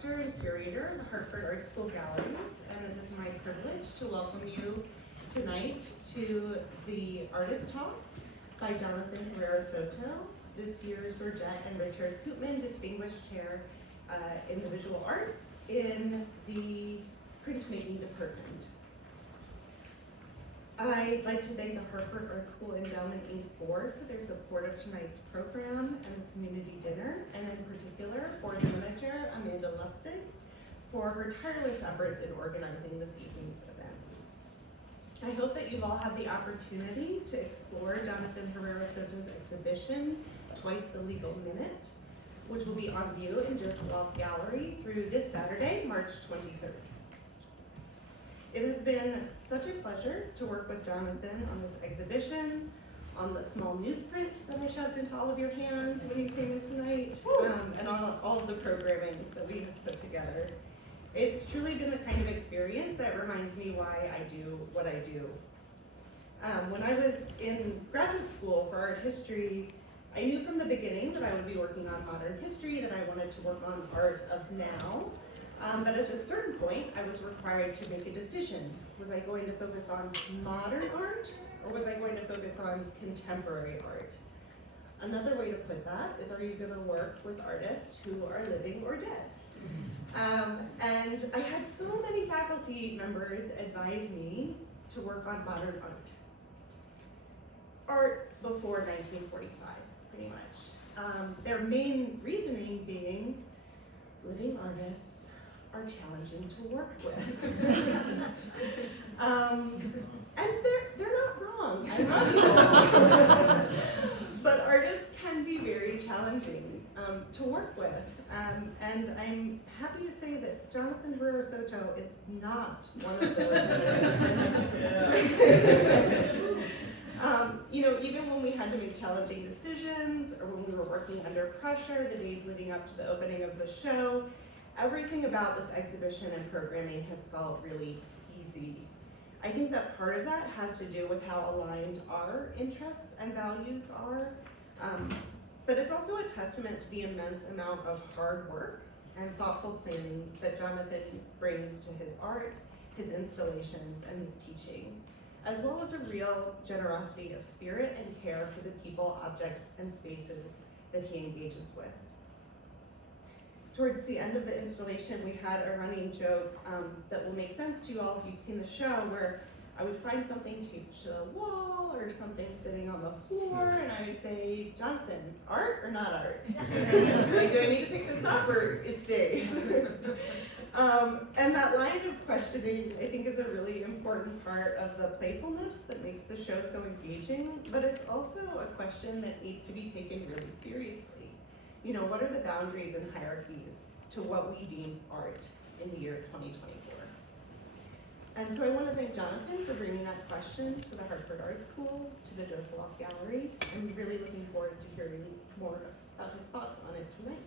director and curator of the Hartford Art School Galleries, and it is my privilege to welcome you tonight to the Artist Talk by Jonathan Herrera Soto, this year's Georgette and Richard Koopman Distinguished Chair in the Visual Arts in the Printmaking Department. I'd like to thank the Hartford Art School Endowment Inc. Board for their support of tonight's program and the community dinner, and in particular, Board Manager Amanda Lustig for her tireless efforts in organizing this evening's events. I hope that you've all had the opportunity to explore Jonathan Herrera Soto's exhibition, Twice the Legal Minute, which will be on view in Joseloff Gallery through this Saturday, March 23rd. It has been such a pleasure to work with Jonathan on this exhibition, on the small newsprint that I shoved into all of your hands when you came in tonight, and on all of the programming that we have put together. It's truly been the kind of experience that reminds me why I do what I do. When I was in graduate school for art history, I knew from the beginning that I would be working on modern history, that I wanted to work on art of now. But at a certain point, I was required to make a decision. Was I going to focus on modern art, or was I going to focus on contemporary art? Another way to put that is, are you going to work with artists who are living or dead? And I had so many faculty members advise me to work on modern art. Art before 1945, pretty much. Their main reasoning being, living artists are challenging to work with. And they're not wrong, I love you all. But artists can be very challenging to work with. And I'm happy to say that Jonathan Herrera Soto is not one of those. You know, even when we had to make challenging decisions, or when we were working under pressure, the days leading up to the opening of the show, everything about this exhibition and programming has felt really easy. I think that part of that has to do with how aligned our interests and values are, but it's also a testament to the immense amount of hard work and thoughtful planning that Jonathan brings to his art, his installations, and his teaching, as well as a real generosity of spirit and care for the people, objects, and spaces that he engages with. Towards the end of the installation, we had a running joke that will make sense to you all if you've seen the show, where I would find something taped to the wall or something sitting on the floor, and I would say, Jonathan, art or not art? Like, do I need to pick this up or it stays? And that line of questioning, I think, is a really important part of the playfulness that makes the show so engaging, but it's also a question that needs to be taken really seriously. You know, what are the boundaries and hierarchies to what we deem art in the year 2024? And so I want to thank Jonathan for bringing that question to the Hartford Art School, to the Joseloff Gallery. I'm really looking forward to hearing more about his thoughts on it tonight.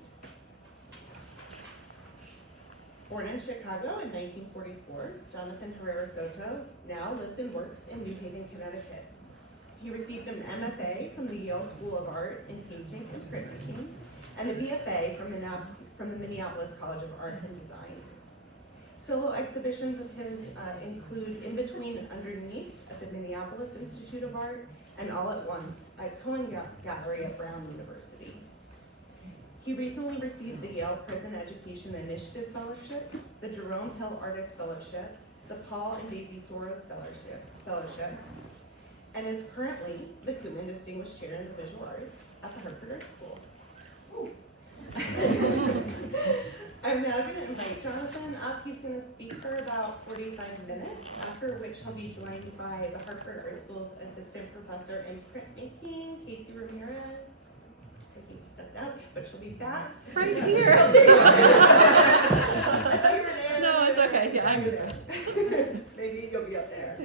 Born in Chicago in 1944, Jonathan Herrera Soto now lives and works in New Haven, Connecticut. He received an MFA from the Yale School of Art in painting and printmaking, and a BFA from the Minneapolis College of Art and Design. Solo exhibitions of his include In Between and Underneath at the Minneapolis Institute of Art, and All at Once at Koopman Gallery at Brown University. He recently received the Yale Prison Education Initiative Fellowship, the Jerome Hill Artist Fellowship, the Paul and Daisy Soros Fellowship, and is currently the Koopman Distinguished Chair in the Visual Arts at the Hartford Art School. I'm now going to invite Jonathan up. He's going to speak for about 45 minutes, after which he'll be joined by the Hartford Art School's Assistant Professor in Printmaking, Casey Ramirez. I think he stepped out, but she'll be back. Right here. Oh, there you are. I thought you were there. No, it's okay. Yeah, I'm good. Maybe you'll be up there.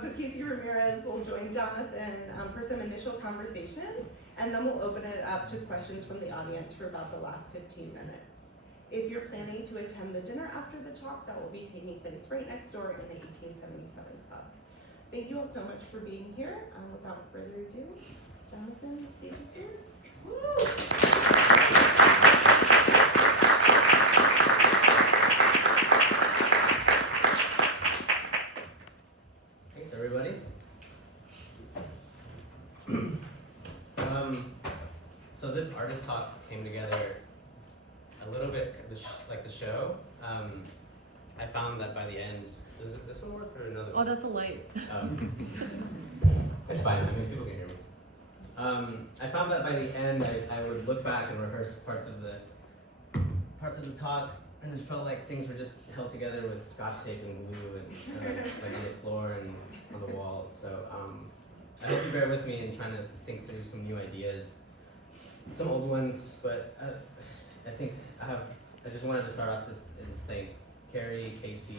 So Casey Ramirez will join Jonathan for some initial conversation, and then we'll open it up to questions from the audience for about the last 15 minutes. If you're planning to attend the dinner after the talk, that will be taking place right next door in the 1877 Club. Thank you all so much for being here. Without further ado, Jonathan, the stage is yours. Woo! this artist talk came together a little bit like the show. I found that by the end, does this one work or another Oh, one? that's a light. It's fine, I mean, people can hear me. I found that by the end, I would look back and rehearse parts of the talk, and it felt like things were just held together with scotch tape and glue and like on the floor and on the wall. So I hope you bear with me in trying to think through some new ideas, some old ones, but I think I just wanted to start off and thank Carrie, Casey,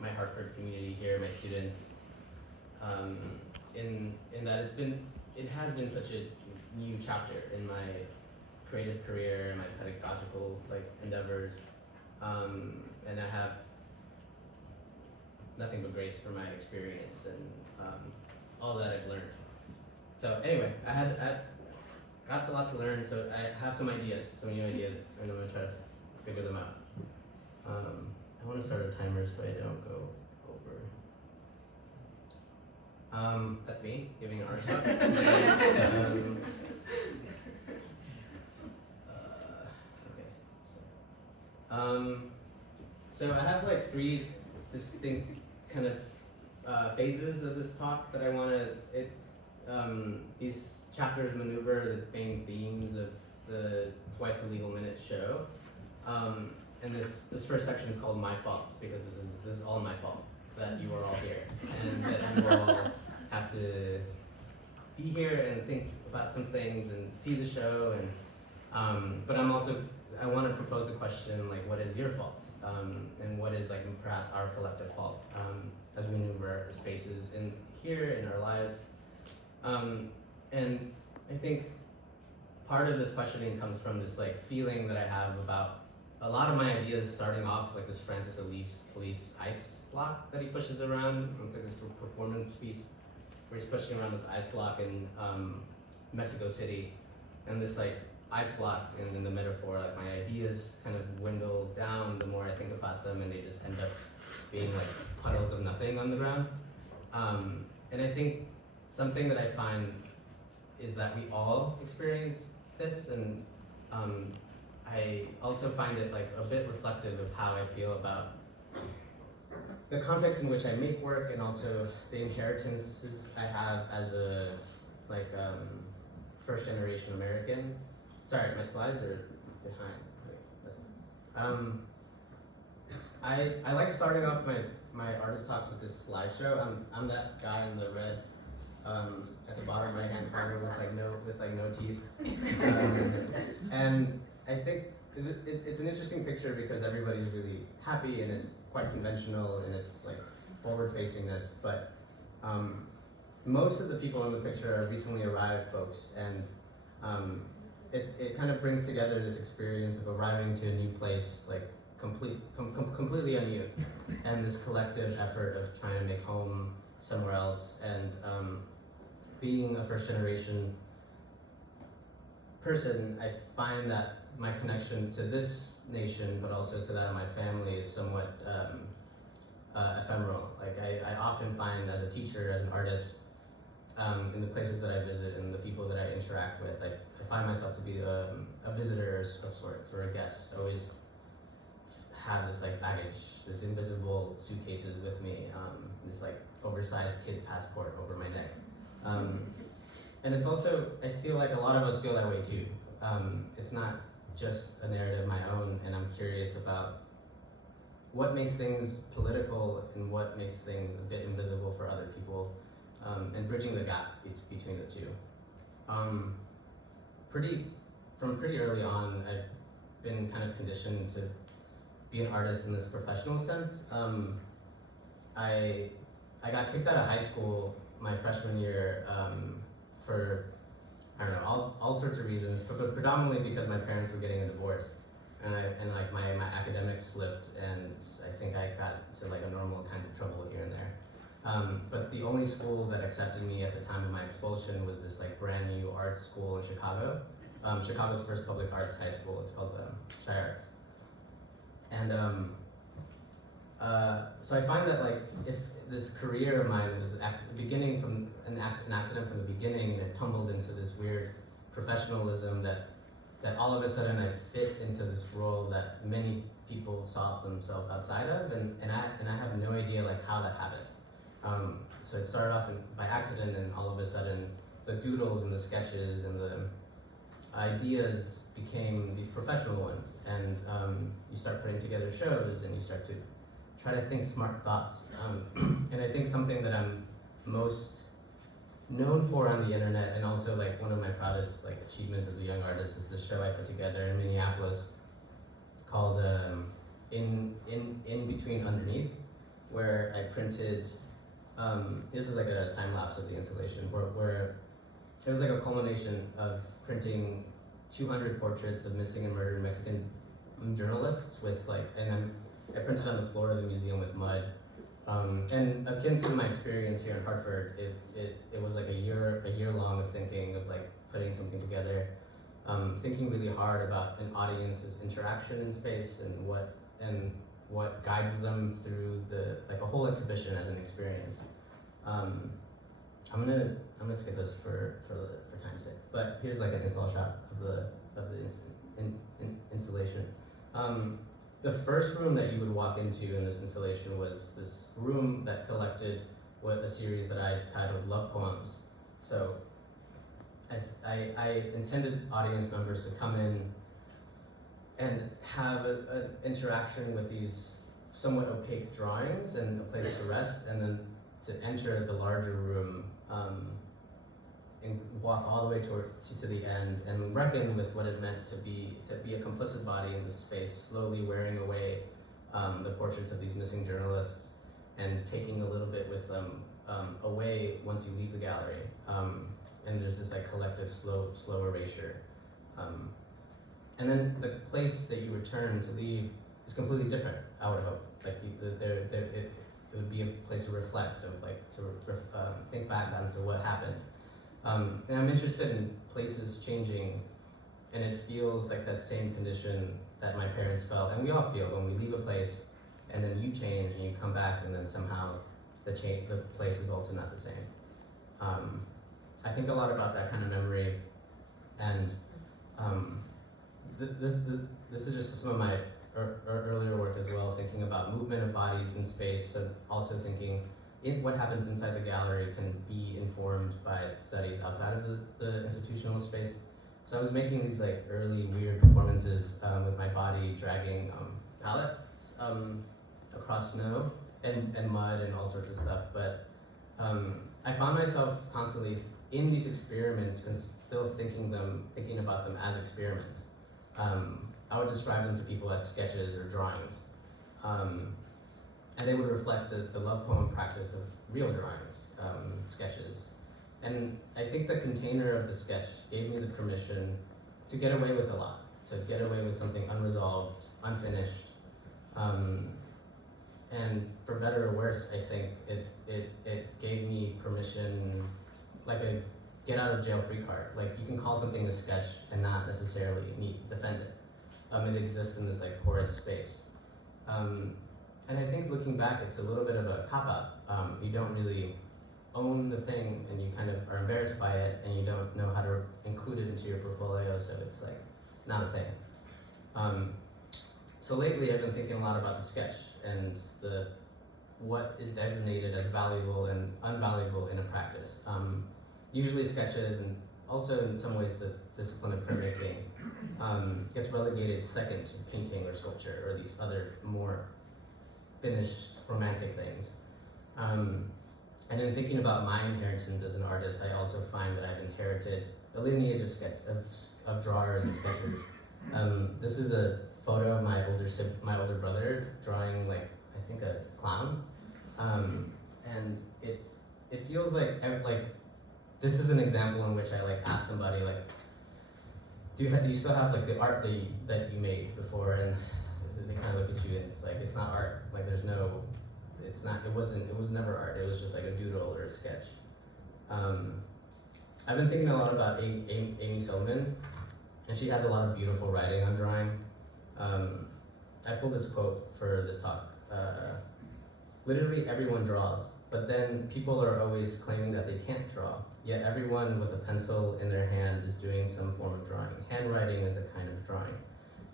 my Hartford community here, my students, in that it has been such a new chapter in my creative career, my pedagogical endeavors, and I have nothing but grace for my experience and all that I've learned. So anyway, I got a lot to learn, so I have some new ideas, and I'm gonna try to figure them out. I want to start a timer so I don't go over. That's me giving an art talk. So I have like 3 distinct kind of phases of this talk that I want to. These chapters maneuver the main themes of the Twice a Legal Minute show. And this first section is called My Faults, because this is all my fault that you are all here, and that you all have to be here and think about some things and see the show. And but I want to propose a question like, what is your fault, and what is perhaps our collective fault as we maneuver our spaces in here in our lives. And I think part of this questioning comes from this feeling that I have about a lot of my ideas starting off like this Francis Alif's police ice block that he pushes around. It's like this performance piece where he's pushing around this ice block in Mexico City, and this ice block in the metaphor, my ideas kind of dwindle down the more I think about them, and they just end up being puddles of nothing on the ground. And I think something that I find is that we all experience this, and I also find it a bit reflective of how I feel about the context in which I make work, and also the inheritances I have as a first generation American. Sorry, my slides are behind. I like starting off my artist talks with this slideshow. I'm that guy in the red at the bottom right hand corner with no teeth. And I think it's an interesting picture because everybody's really happy, and it's quite conventional, and it's forward facingness. But most of the people in the picture are recently arrived folks, and it kind of brings together this experience of arriving to a new place, completely anew, and this collective effort of trying to make home somewhere else. And being a first generation person, I find that my connection to this nation, but also to that of my family, is somewhat ephemeral. I often find as a teacher, as an artist, in the places that I visit and the people that I interact with, I find myself to be a visitor of sorts, or a guest. I always have this baggage, this invisible suitcases with me, this oversized kid's passport over my neck. And it's also, I feel like a lot of us feel that way too. It's not just a narrative of my own, and I'm curious about what makes things political and what makes things a bit invisible for other people, and bridging the gap between the two. From pretty early on, I've been kind of conditioned to be an artist in this professional sense. I got kicked out of high school my freshman year for, I don't know, all sorts of reasons, but predominantly because my parents were getting a divorce, and my academics slipped, and I think I got into a normal kinds of trouble here and there. But the only school that accepted me at the time of my expulsion was this brand new art school in Chicago, Chicago's first public arts high school. It's called Chi Arts. And so I find that if this career of mine was beginning from an accident from the beginning, and it tumbled into this weird professionalism that all of a sudden I fit into this role that many people saw themselves outside of, and I have no idea like how that happened. So it started off by accident, and all of a sudden the doodles and the sketches and the ideas became these professional ones, and you start putting together shows and you start to try to think smart thoughts. And I think something that I'm most known for on the internet, and also like one of my proudest like achievements as a young artist, is this show I put together in Minneapolis called in Between Underneath, where I printed this is like a time lapse of the installation where it was like a culmination of printing 200 portraits of missing and murdered Mexican journalists with like, I printed on the floor of the museum with mud. And akin to my experience here in Hartford, it was like a year long of thinking, of like putting something together, thinking really hard about an audience's interaction in space and what guides them through like a whole exhibition as an experience. I'm gonna skip this for time's sake, but here's like an install shot of the installation. The first room that you would walk into in this installation was this room that collected a series that I titled Love Poems. So I intended audience members to come in and have an interaction with these somewhat opaque drawings and a place to rest, and then to enter the larger room and walk all the way to the end and reckon with what it meant to be a complicit body in this space, slowly wearing away the portraits of these missing journalists and taking a little bit with them away once you leave the gallery. And there's this like collective slow erasure. And then the place that you return to leave is completely different, I would hope. Like it would be a place to reflect, of like to think back onto what happened. And I'm interested in places changing, and it feels like that same condition that my parents felt, and we all feel when we leave a place, and then you change and you come back, and then somehow the place is also not the same. I think a lot about that kind of memory, and this is just some of my earlier work as well, thinking about movement of bodies in space, and also thinking what happens inside the gallery can be informed by studies outside of the institutional space. So I was making these like early weird performances with my body dragging pallets across snow and mud and all sorts of stuff, but I found myself constantly in these experiments still thinking about them as experiments. I would describe them to people as sketches or drawings. And they would reflect the love poem practice of real drawings, sketches. And I think the container of the sketch gave me the permission to get away with a lot, to get away with something unresolved, unfinished. And for better or worse, I think it gave me permission, like a get out of jail free card. Like you can call something a sketch and not necessarily defend it. It exists in this like porous space. And I think looking back, it's a little bit of a cop-out. You don't really own the thing, and you kind of are embarrassed by it, and you don't know how to include it into your portfolio, so it's like not a thing. So lately I've been thinking a lot about the sketch and what is designated as valuable and unvaluable in a practice. Usually sketches, and also in some ways the discipline of printmaking, gets relegated second to painting or sculpture or these other more finished romantic things. And in thinking about my inheritance as an artist, I also find that I've inherited a lineage of drawers and sketchers. This is a photo of my older brother drawing like I think a clown, and it feels like this is an example in which I like ask somebody like, do you still have like the art that you made before? And they kind of look at you and it's like, it's not art. Like it was never art. It was just like a doodle or a sketch. I've been thinking a lot about Amy Silverman, and she has a lot of beautiful writing on drawing. I pulled this quote for this talk. Literally everyone draws, But then people are always claiming that they can't draw, yet everyone with a pencil in their hand is doing some form of drawing. Handwriting is a kind of drawing.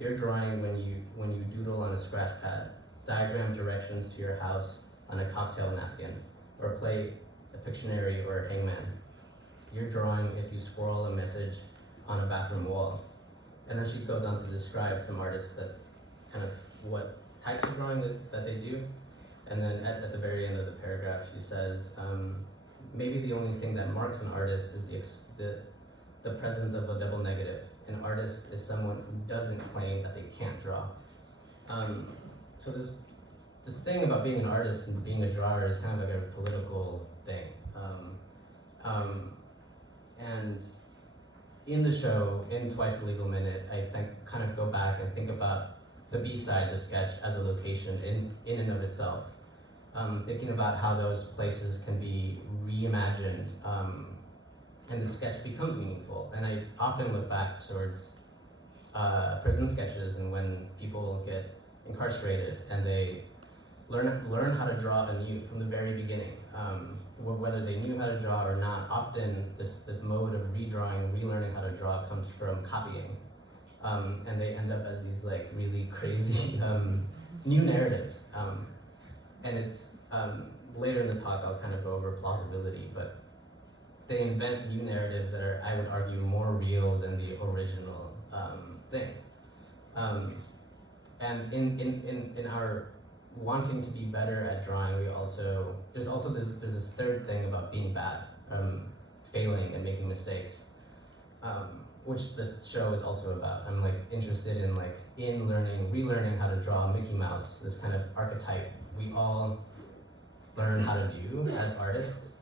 You're drawing when you doodle on a scratch pad, diagram directions to your house on a cocktail napkin, or play a Pictionary or a hangman. You're drawing if you scroll a message on a bathroom wall. And then she goes on to describe some artists that kind of what types of drawing that they do. And then at the very end of the paragraph, she says, maybe the only thing that marks an artist is the presence of a double negative. An artist is someone who doesn't claim that they can't draw. So this thing about being an artist and being a drawer is kind of like a political thing. And in the show, in Twice the Legal Minute, I think kind of go back and think about the B-side, the sketch, as a location in and of itself. Thinking about how those places can be reimagined, and the sketch becomes meaningful. And I often look back towards prison sketches and when people get incarcerated and they learn how to draw anew from the very beginning. Whether they knew how to draw or not, often this mode of redrawing, relearning how to draw comes from copying. And they end up as these like really crazy new narratives. And it's later in the talk I'll kind of go over plausibility, but they invent new narratives that are, I would argue, more real than the original thing. And in our wanting to be better at drawing, there's this third thing about being bad, failing and making mistakes, which the show is also about. I'm like interested in relearning how to draw Mickey Mouse, this kind of archetype we all learn how to do as artists.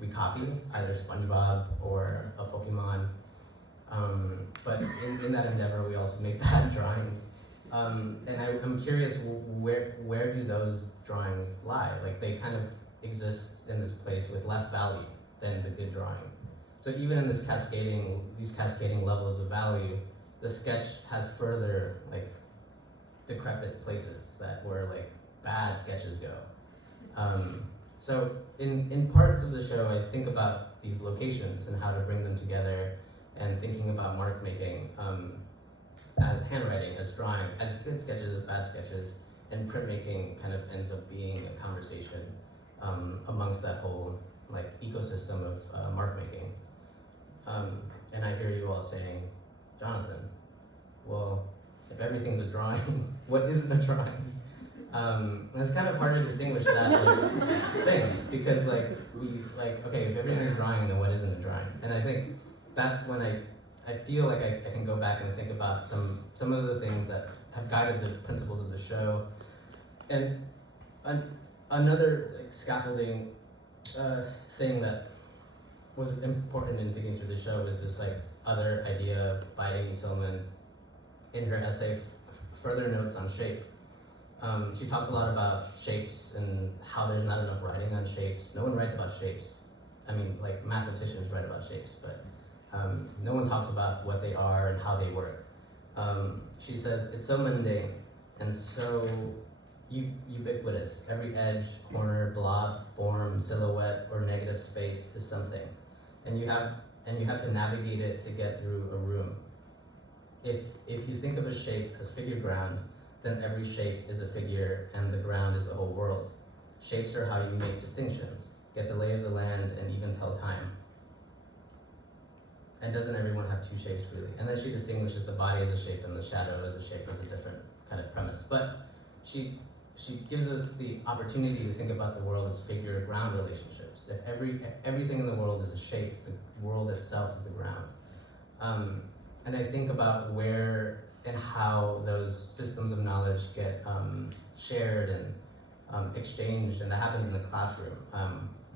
We copy either SpongeBob or a Pokemon, but in that endeavor, we also make bad drawings. And I'm curious, where do those drawings lie? Like they kind of exist in this place with less value than the good drawing. So even in these cascading levels of value, the sketch has further like decrepit places that where like bad sketches go. So in parts of the show, I think about these locations and how to bring them together, and thinking about mark making as handwriting, as drawing, as good sketches, as bad sketches, and printmaking kind of ends up being a conversation amongst that whole like ecosystem of mark making. And I hear you all saying, Jonathan, well, if everything's a drawing, what isn't a drawing? And it's kind of hard to distinguish that thing, because okay, if everything's a drawing, then what isn't a drawing? And I think that's when I feel like I can go back and think about some of the things that have guided the principles of the show. And another like scaffolding thing that was important in thinking through the show was this like other idea by Amy Silman in her essay, Further Notes on Shape. She talks a lot about shapes and how there's not enough writing on shapes. No one writes about shapes. I mean, like mathematicians write about shapes, but no one talks about what they are and how they work. She says, it's so mundane and so ubiquitous. Every edge, corner, blob, form, silhouette, or negative space is something. And you have to navigate it to get through a room. If you think of a shape as figure ground, then every shape is a figure and the ground is the whole world. Shapes are how you make distinctions, get the lay of the land, and even tell time. And doesn't everyone have two shapes really? And then she distinguishes the body as a shape and the shadow as a shape as a different kind of premise. But she gives us the opportunity to think about the world as figure-ground relationships. If everything in the world is a shape, the world itself is the ground. And I think about where and how those systems of knowledge get shared and exchanged, and that happens in the classroom.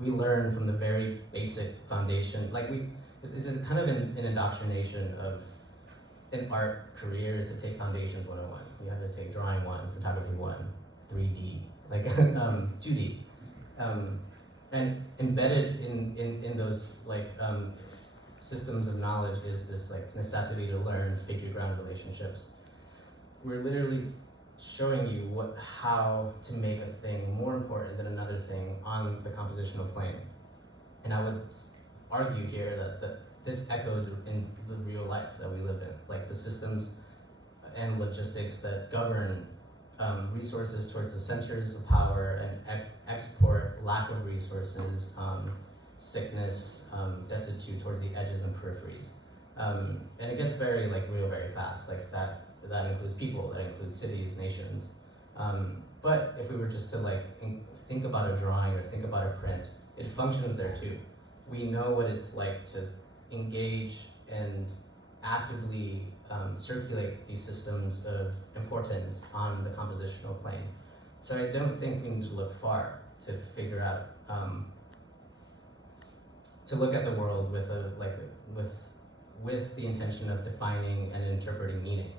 We learn from the very basic foundation, it's a kind of an indoctrination of in art careers to take Foundations 101. You have to take Drawing 1, Photography 1, 3D, 2D. And embedded in those systems of knowledge is this necessity to learn figure-ground relationships. We're literally showing you how to make a thing more important than another thing on the compositional plane. And I would argue here that this echoes in the real life that we live in, like the systems and logistics that govern resources towards the centers of power and export lack of resources, sickness, destitute towards the edges and peripheries. And it gets very real very fast, like that includes people, that includes cities, nations. But if we were just to think about a drawing or think about a print, it functions there too. We know what it's like to engage and actively circulate these systems of importance on the compositional plane. So I don't think we need to look far to figure out, to look at the world with the intention of defining and interpreting meaning.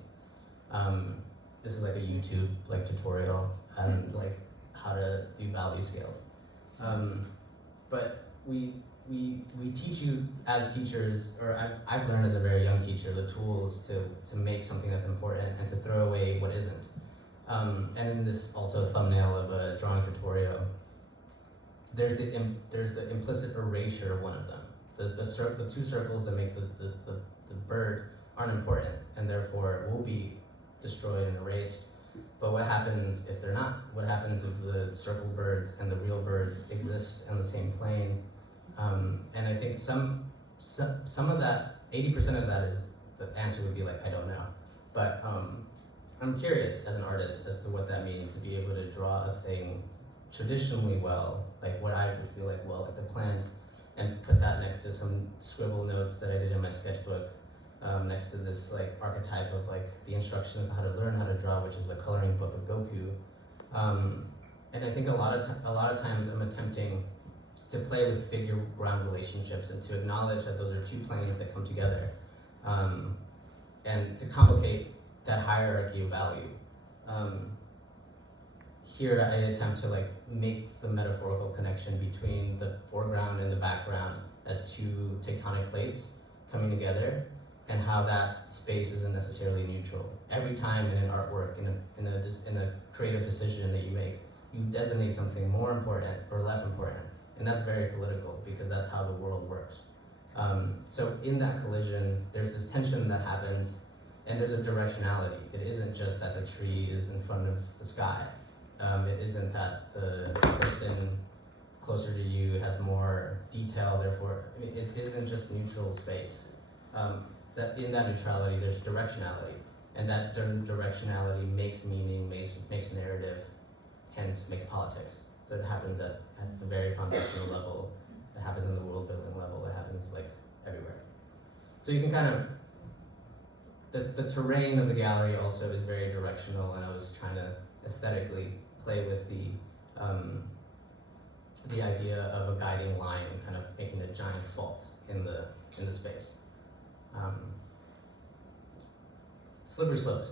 This is like a YouTube tutorial on how to do value scales. But we teach you as teachers, or I've learned as a very young teacher, the tools to make something that's important and to throw away what isn't. And in this also thumbnail of a drawing tutorial, there's the implicit erasure of one of them. The two circles that make the bird aren't important and therefore will be destroyed and erased. But what happens if they're not? What happens if the circle birds and the real birds exist on the same plane? And I think some of that, 80% of that is, the answer would be I don't know. But I'm curious as an artist as to what that means to be able to draw a thing traditionally well, what I would feel like the plant, and put that next to some scribble notes that I did in my sketchbook, next to this archetype of the instructions of how to learn how to draw, which is a coloring book of Goku. And I think a lot of times I'm attempting to play with figure-ground relationships and to acknowledge that those are two planes that come together, and to complicate that hierarchy of value. Here I attempt to make the metaphorical connection between the foreground and the background as two tectonic plates coming together, and how that space isn't necessarily neutral. Every time in an artwork, in a creative decision that you make, you designate something more important or less important. And that's very political because that's how the world works. So in that collision, there's this tension that happens, and there's a directionality. It isn't just that the tree is in front of the sky. It isn't that the person closer to you has more detail, therefore, it isn't just neutral space. That in that neutrality, there's directionality. And that directionality makes meaning, makes narrative, hence makes politics. So it happens at the very foundational level, it happens in the world building level, it happens everywhere. So you can kind of, the terrain of the gallery also is very directional, and I was trying to aesthetically play with the idea of a guiding line, kind of making a giant fault in the space. Slippery slopes.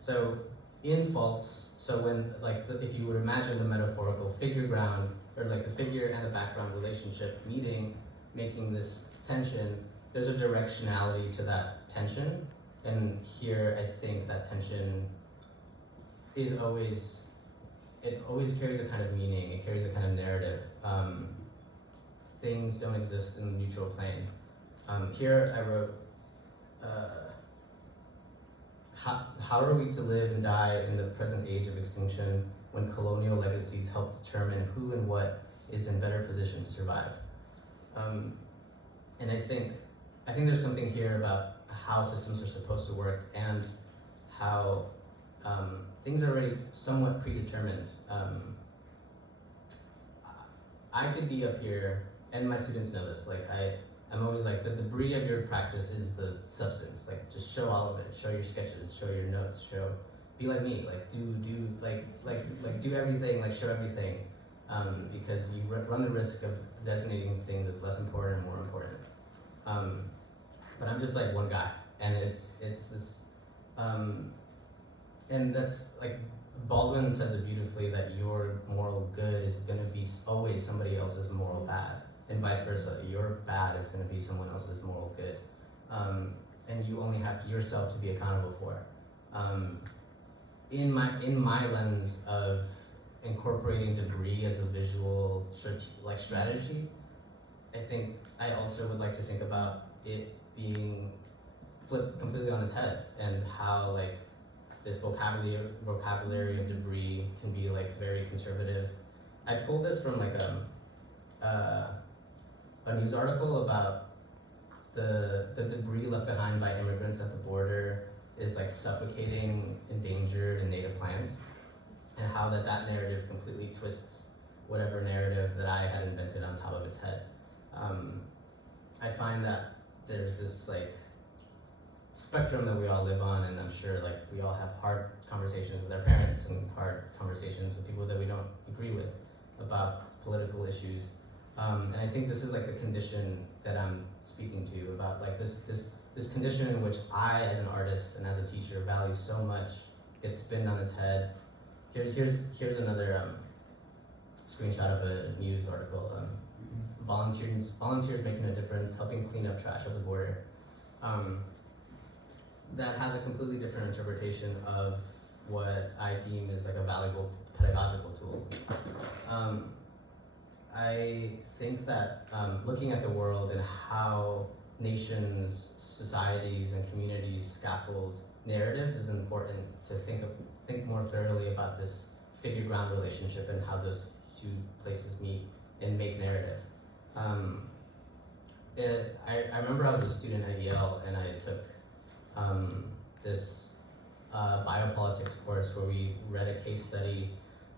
So in faults, so when if you would imagine the metaphorical figure ground, or the figure and the background relationship meeting, making this tension, there's a directionality to that tension. And here I think that tension is always carries a kind of meaning, it carries a kind of narrative. Things don't exist in the neutral plane. Here I wrote, how are we to live and die in the present age of extinction when colonial legacies help determine who and what is in better position to survive? And I think there's something here about how systems are supposed to work and how things are already somewhat predetermined. I could be up here, and my students know this, I'm always the debris of your practice is the substance. Just show all of it. Show your sketches. Show your notes. Be like me. Do everything. Show everything, because you run the risk of designating things as less important and more important. But I'm just one guy, and it's this, and that's Baldwin says it beautifully that your moral good is going to be always somebody else's moral bad. And vice versa, your bad is going to be someone else's moral good, and you only have yourself to be accountable for. In my lens of incorporating debris as a visual strategy, I think I also would like to think about it being flipped completely on its head, and how like this vocabulary of debris can be like very conservative. I pulled this from like a news article about the debris left behind by immigrants at the border is like suffocating endangered and native plants, and how that narrative completely twists whatever narrative that I had invented on top of its head. I find that there's this like spectrum that we all live on, and I'm sure like we all have hard conversations with our parents and hard conversations with people that we don't agree with about political issues. And I think this is like the condition that I'm speaking to, about like this condition in which I, as an artist and as a teacher, value so much, gets spinned on its head. Here's another screenshot of a news article. Volunteers making a difference, helping clean up trash at the border. That has a completely different interpretation of what I deem is like a valuable pedagogical tool. I think that looking at the world and how nations, societies, and communities scaffold narratives is important to think more thoroughly about this figure-ground relationship and how those two places meet and make narrative. I remember I was a student at Yale, and I took this biopolitics course where we read a case study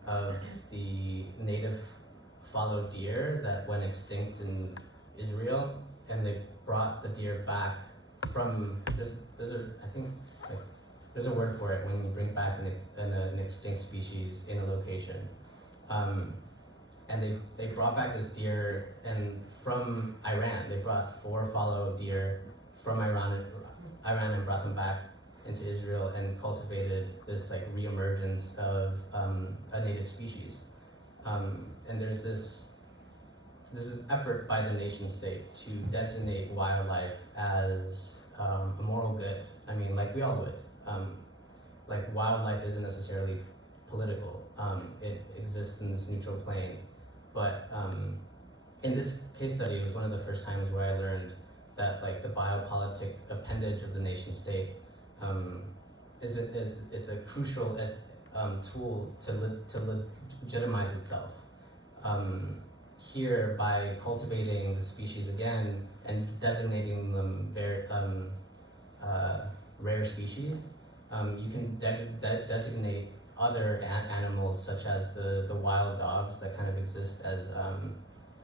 of the native fallow deer that went extinct in Israel, and they brought the deer back from there's a word for it when you bring back an extinct species in a location. And they brought back this deer, and from Iran, they brought 4 fallow deer from Iran and brought them back into Israel and cultivated this like reemergence of a native species. And there's this effort by the nation state to designate wildlife as a moral good. I mean, like we all would. Like wildlife isn't necessarily political. It exists in this neutral plane. But in this case study, it was one of the first times where I learned that like the biopolitic appendage of the nation state is a crucial tool to legitimize itself. Here, by cultivating the species again and designating them very rare species, you can designate other animals, such as the wild dogs that kind of exist as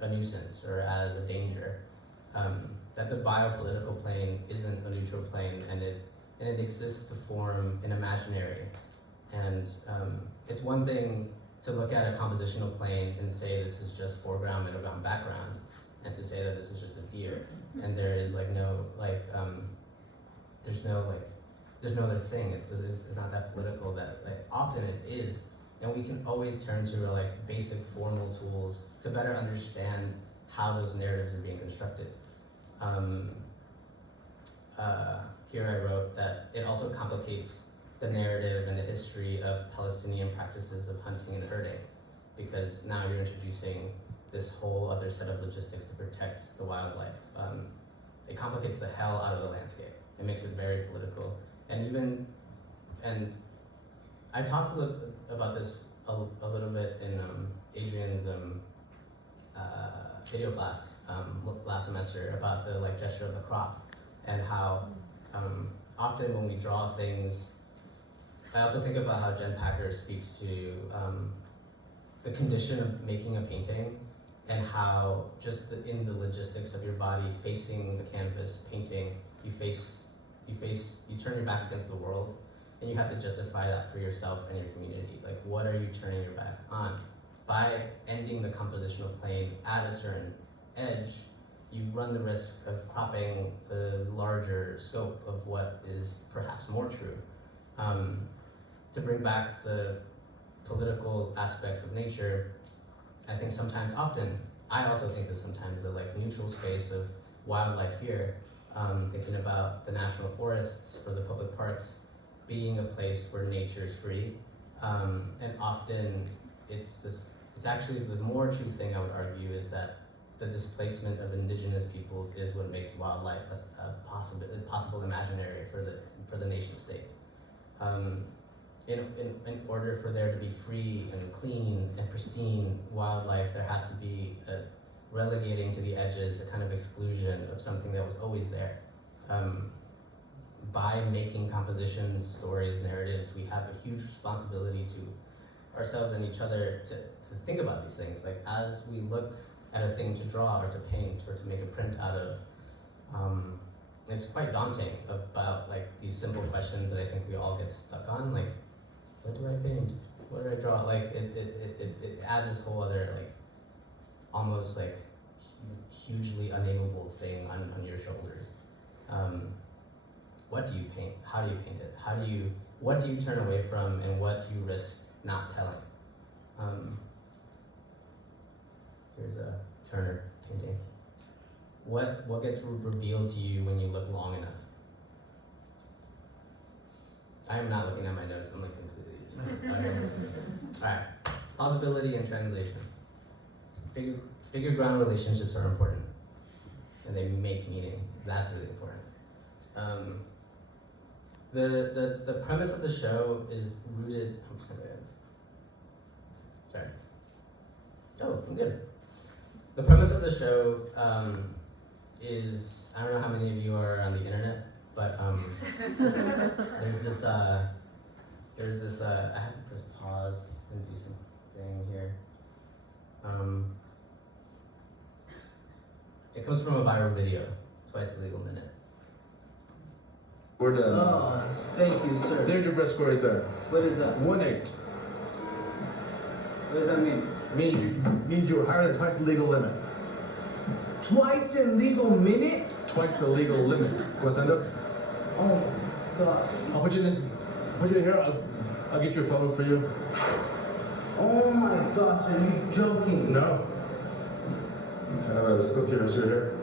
a nuisance or as a danger. That the biopolitical plane isn't a neutral plane, and it exists to form an imaginary. And it's one thing to look at a compositional plane and say this is just foreground, middle ground, background, and to say that this is just a deer, and there is like no like there's no other thing. It's not that political. That like often it is, and we can always turn to like basic formal tools to better understand how those narratives are being constructed. Here I wrote that it also complicates the narrative and the history of Palestinian practices of hunting and herding, because now you're introducing this whole other set of logistics to protect the wildlife. It complicates the hell out of the landscape. It makes it very political. And I talked about this a little bit in Adrian's video class last semester about the like gesture of the crop, and how often when we draw things, I also think about how Jen Packer speaks to the condition of making a painting, and how just in the logistics of your body facing the canvas, painting, you turn your back against the world, and you have to justify that for yourself and your community. Like, what are you turning your back on? By ending the compositional plane at a certain edge, you run the risk of cropping the larger scope of what is perhaps more true. To bring back the political aspects of nature, I think I also think that sometimes the like neutral space of wildlife here, thinking about the national forests or the public parks, being a place where nature is free, and often it's actually the more true thing I would argue is that the displacement of indigenous peoples is what makes wildlife a possible imaginary for the nation state. In order for there to be free and clean and pristine wildlife, there has to be a relegating to the edges, a kind of exclusion of something that was always there. By making compositions, stories, narratives, we have a huge responsibility to ourselves and each other to think about these things. Like as we look at a thing to draw or to paint or to make a print out of, it's quite daunting about like these simple questions that I think we all get stuck on. Like, what do I paint? What do I draw? Like it adds this whole other like almost like hugely unnameable thing on your shoulders. What do you paint? How do you paint it? What do you turn away from, and what do you risk not telling? Here's a Turner painting. What gets revealed to you when you look long enough? I am not looking at my notes. I'm like completely just. All right. Plausibility and translation. Figure ground relationships are important, and they make meaning. That's really important. The premise of the show is rooted. How much time do I have? Sorry. Oh, I'm good. The premise of the show is, I don't know how many of you are on the internet, but there's this I have to press pause and do something here. It comes from a viral video, Twice the Legal Minute. We're done. Oh, thank you, sir. There's your best score right there. What is that? 1-8. What does that mean? Means you were higher than twice the legal limit. Twice in legal minute? Twice the legal limit. Want to stand up? Oh my god. I'll put you in this. Put you in here. I'll get your photo for you. Oh my gosh, are you joking? No. I have a scope here. Sit here.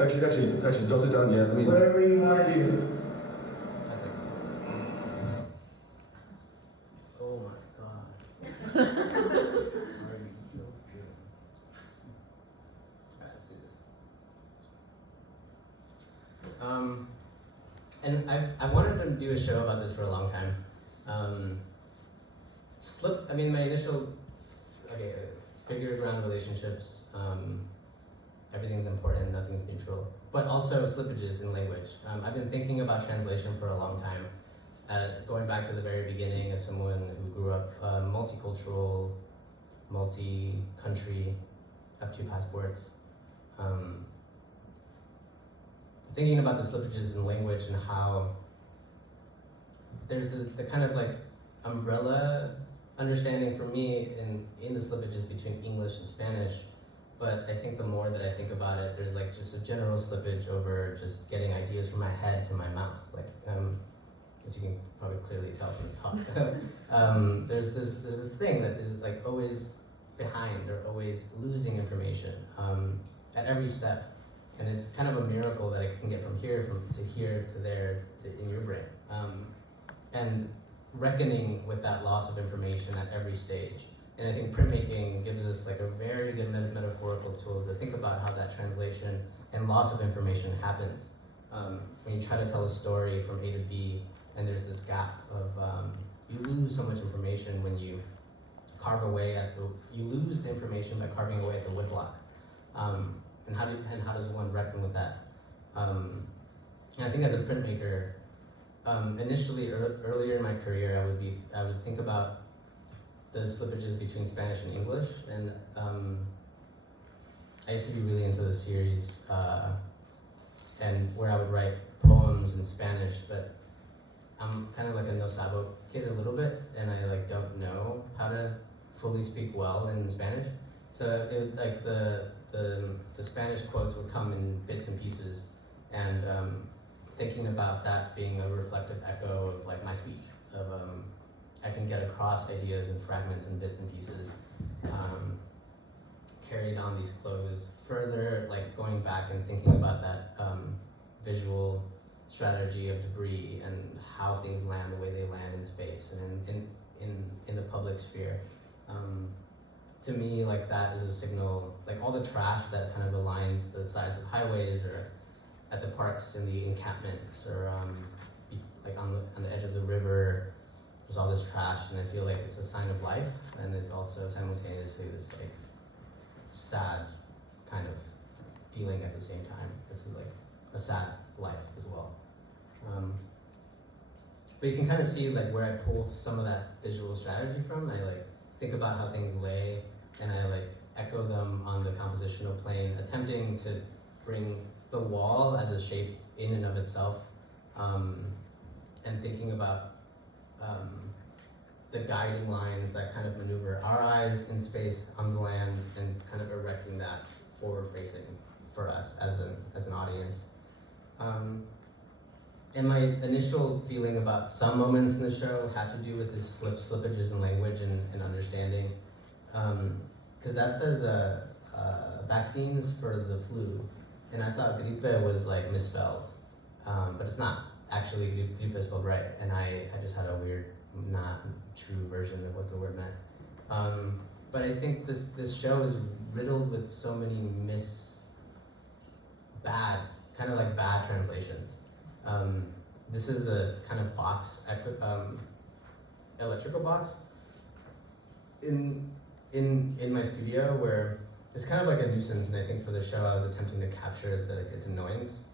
Actually, don't sit down yet. Whatever you want to do. Oh my god. Are you joking? Alright, let's do this. And I've wanted to do a show about this for a long time. My initial, figure ground relationships, everything's important, nothing's neutral, but also slippages in language. I've been thinking about translation for a long time, going back to the very beginning as someone who grew up multicultural, multi-country, have 2 passports. Thinking about the slippages in language and how there's the kind of like umbrella understanding for me in the slippages between English and Spanish. But I think the more that I think about it, there's like just a general slippage over just getting ideas from my head to my mouth. Like, as you can probably clearly tell from this talk, there's this thing that is like always behind or always losing information at every step. And it's kind of a miracle that I can get from here to there to in your brain. And reckoning with that loss of information at every stage. And I think printmaking gives us like a very good metaphorical tool to think about how that translation and loss of information happens. When you try to tell a story from A to B, and there's this gap of, you lose so much information when you carve away you lose the information by carving away at the woodblock. And how does one reckon with that? And I think as a printmaker, initially earlier in my career, I would think about the slippages between Spanish and English, and I used to be really into the series, and where I would write poems in Spanish, but I'm kind of like a no sabo kid a little bit, and I like don't know how to fully speak well in Spanish. So the Spanish quotes would come in bits and pieces, and thinking about that being a reflective echo of like my speech, of I can get across ideas in fragments and bits and pieces, carried on these clothes further, like going back and thinking about that visual strategy of debris and how things land the way they land in space and in the public sphere. To me, like that is a signal, like all the trash that kind of aligns the sides of highways or at the parks in the encampments or like on the edge of the river, there's all this trash, and I feel like it's a sign of life, and it's also simultaneously this like sad kind of feeling at the same time. This is like a sad life as well. But you can kind of see like where I pull some of that visual strategy from. I like think about how things lay, and I like echo them on the compositional plane, attempting to bring the wall as a shape in and of itself, and thinking about the guiding lines that kind of maneuver our eyes in space on the land and kind of erecting that forward facing for us as an audience. And my initial feeling about some moments in the show had to do with this slippages in language and understanding. Because that says vaccines for the flu, and I thought gripe was like misspelled, but it's not. Actually, gripe is spelled right, and I just had a weird, not true version of what the word meant. But I think this show is riddled with so many kind of like bad translations. This is a kind of box, electrical box in my studio where it's kind of like a nuisance, and I think for the show I was attempting to capture its annoyance.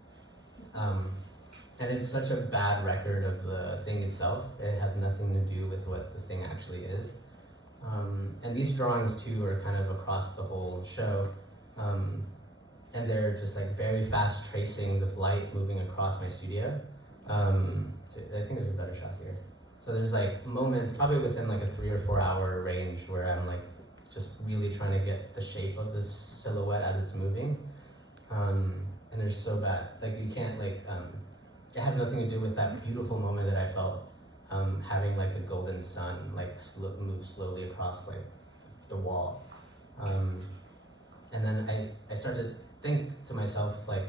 And it's such a bad record of the thing itself. It has nothing to do with what the thing actually is. And these drawings too are kind of across the whole show. And they're just like very fast tracings of light moving across my studio. So I think there's a better shot here. So there's like moments, probably within like a 3 or 4 hour range, where I'm like just really trying to get the shape of this silhouette as it's moving. And they're so bad. Like you can't like, it has nothing to do with that beautiful moment that I felt having like the golden sun like move slowly across like the wall. And then I started to think to myself like,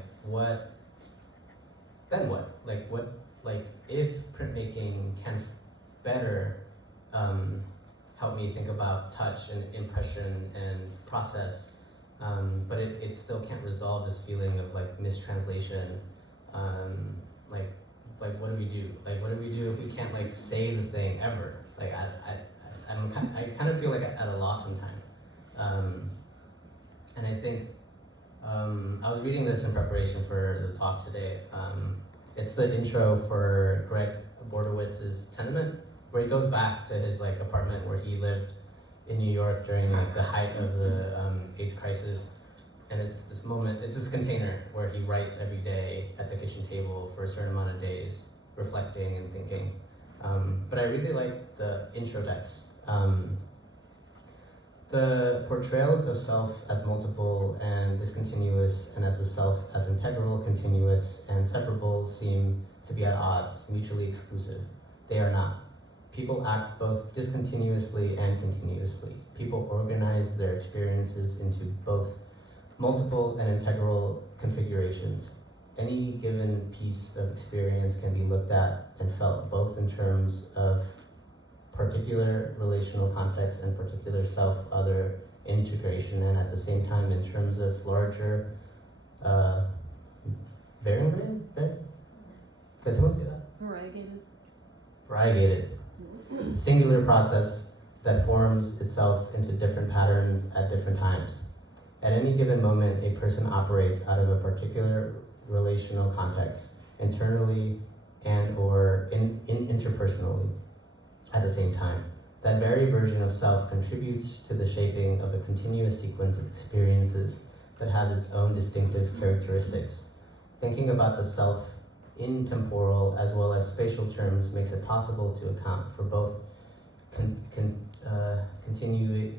then what? Like if printmaking can better help me think about touch and impression and process, but it still can't resolve this feeling of like mistranslation. Like what do we do? Like what do we do if we can't like say the thing ever? Like I kind of feel like at a loss sometimes. And I think I was reading this in preparation for the talk today. It's the intro for Greg Bordowitz's Tenement, where he goes back to his like apartment where he lived in New York during like the height of the AIDS crisis. And it's this moment, it's this container where he writes every day at the kitchen table for a certain amount of days, reflecting and thinking. But I really like the intro text. The portrayals of self as multiple and discontinuous, and as the self as integral, continuous, and separable seem to be at odds, mutually exclusive. They are not. People act both discontinuously and continuously. People organize their experiences into both multiple and integral configurations. Any given piece of experience can be looked at and felt both in terms of particular relational context and particular self-other integration, and at the same time in terms of larger variegated? Can someone say that? Variegated. Singular process that forms itself into different patterns at different times. At any given moment, a person operates out of a particular relational context, internally and or interpersonally at the same time. That very version of self contributes to the shaping of a continuous sequence of experiences that has its own distinctive characteristics. Thinking about the self in temporal as well as spatial terms makes it possible to account for both continuities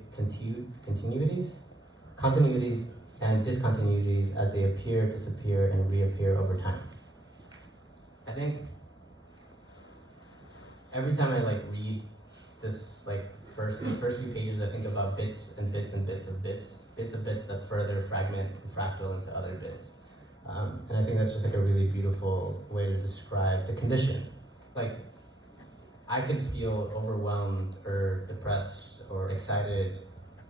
and discontinuities as they appear, disappear, and reappear over time. I think every time I like read this these first few pages, I think about bits and bits and bits of bits that further fragment and fractal into other bits. And I think that's just like a really beautiful way to describe the condition. Like, I could feel overwhelmed or depressed or excited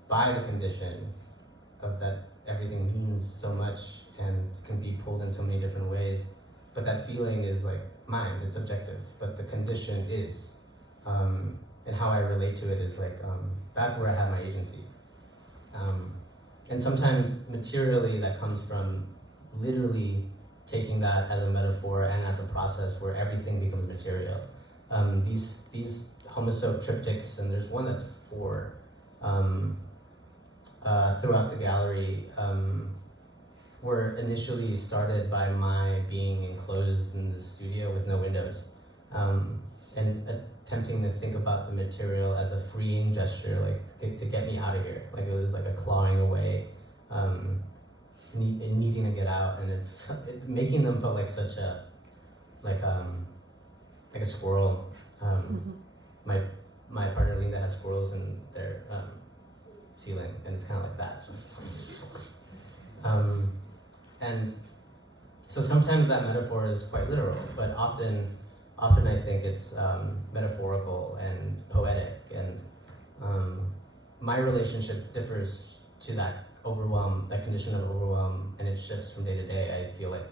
by the condition of that everything means so much and can be pulled in so many different ways. But that feeling is like mine, it's subjective, but the condition is. And how I relate to it is like, that's where I have my agency. And sometimes materially that comes from literally taking that as a metaphor and as a process where everything becomes material. These homosoap triptychs, and there's one that's 4 throughout the gallery, were initially started by my being enclosed in the studio with no windows, and attempting to think about the material as a freeing gesture, like to get me out of here. Like it was like a clawing away, needing to get out, and making them felt like such a like a squirrel. My partner Linda has squirrels in their ceiling, and it's kind of like that. And so sometimes that metaphor is quite literal, but often I think it's metaphorical and poetic, and my relationship differs to that overwhelm, that condition of overwhelm, and it shifts from day to day. I feel like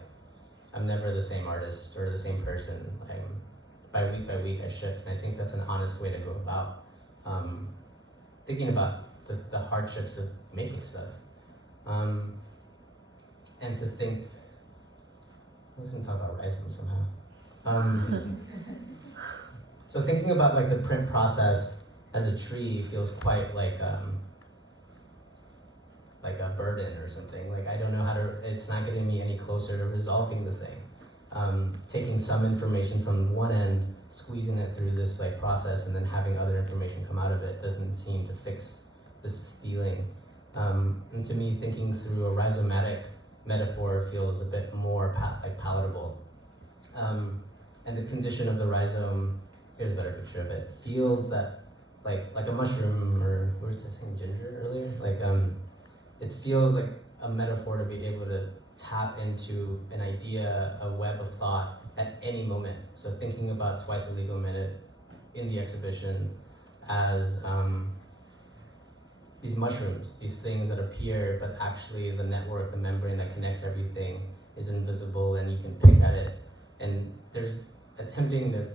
I'm never the same artist or the same person. By week I shift, and I think that's an honest way to go about thinking about the hardships of making stuff. And to think, I was gonna talk about rhizome somehow. So thinking about like the print process as a tree feels quite like a burden or something. Like I don't know how to, it's not getting me any closer to resolving the thing. Taking some information from one end, squeezing it through this like process, and then having other information come out of it doesn't seem to fix this feeling. And to me, thinking through a rhizomatic metaphor feels a bit more palatable. And the condition of the rhizome, here's a better picture of it, feels that like a mushroom, or what was I saying, ginger earlier? Like it feels like a metaphor to be able to tap into an idea, a web of thought at any moment. So thinking about Twice a Legal Minute in the exhibition as these mushrooms, these things that appear, but actually the network, the membrane that connects everything is invisible, and you can pick at it. And there's attempting to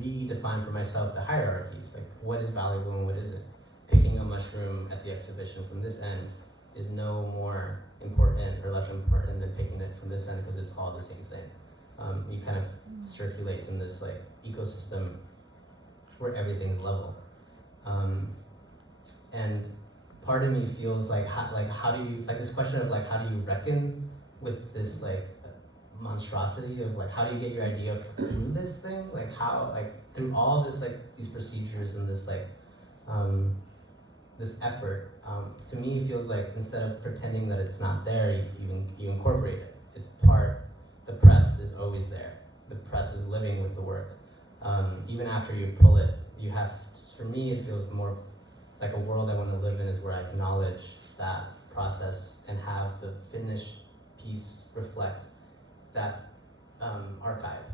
redefine for myself the hierarchies, like what is valuable and what isn't. Picking a mushroom at the exhibition from this end is no more important or less important than picking it from this end, because it's all the same thing. You kind of circulate in this like ecosystem where everything's level. And part of me feels like how do you, like this question of like how do you reckon with this like monstrosity of like how do you get your idea through this thing, like how, like through all this like these procedures and this like this effort. To me it feels like instead of pretending that it's not there, you incorporate it. It's part, the press is always there. The press is living with the work. Even after you pull it, you have, for me it feels more like a world I want to live in is where I acknowledge that process and have the finished piece reflect that archive.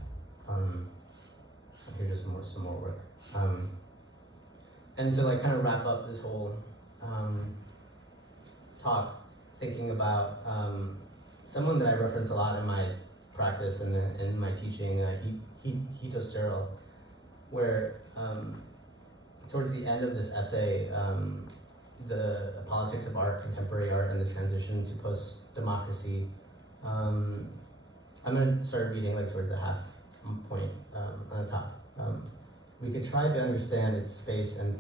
Here's just some more work. And to like kind of wrap up this whole talk, thinking about someone that I reference a lot in my practice and in my teaching, Hito Searle, where towards the end of this essay, the politics of art, contemporary art, and the transition to post-democracy, I'm gonna start reading like towards the half point on the top. We could try to understand its space and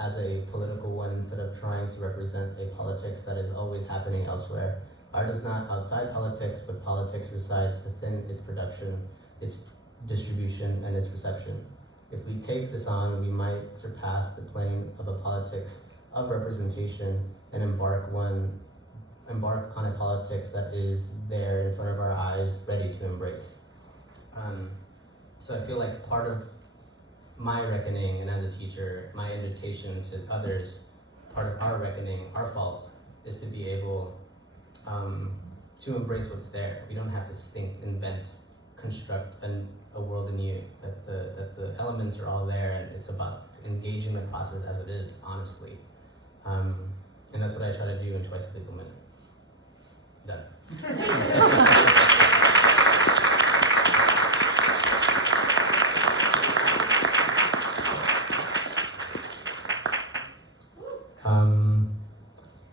as a political one instead of trying to represent a politics that is always happening elsewhere. Art is not outside politics, but politics resides within its production, its distribution, and its reception. If we take this on, we might surpass the plane of a politics of representation and embark on a politics that is there in front of our eyes, ready to embrace. So I feel like part of my reckoning, and as a teacher, my invitation to others, part of our reckoning, our fault, is to be able to embrace what's there. We don't have to think, invent, construct a world anew. That the elements are all there, and it's about engaging the process as it is, honestly. And that's what I try to do in Twice a Legal Minute. Done.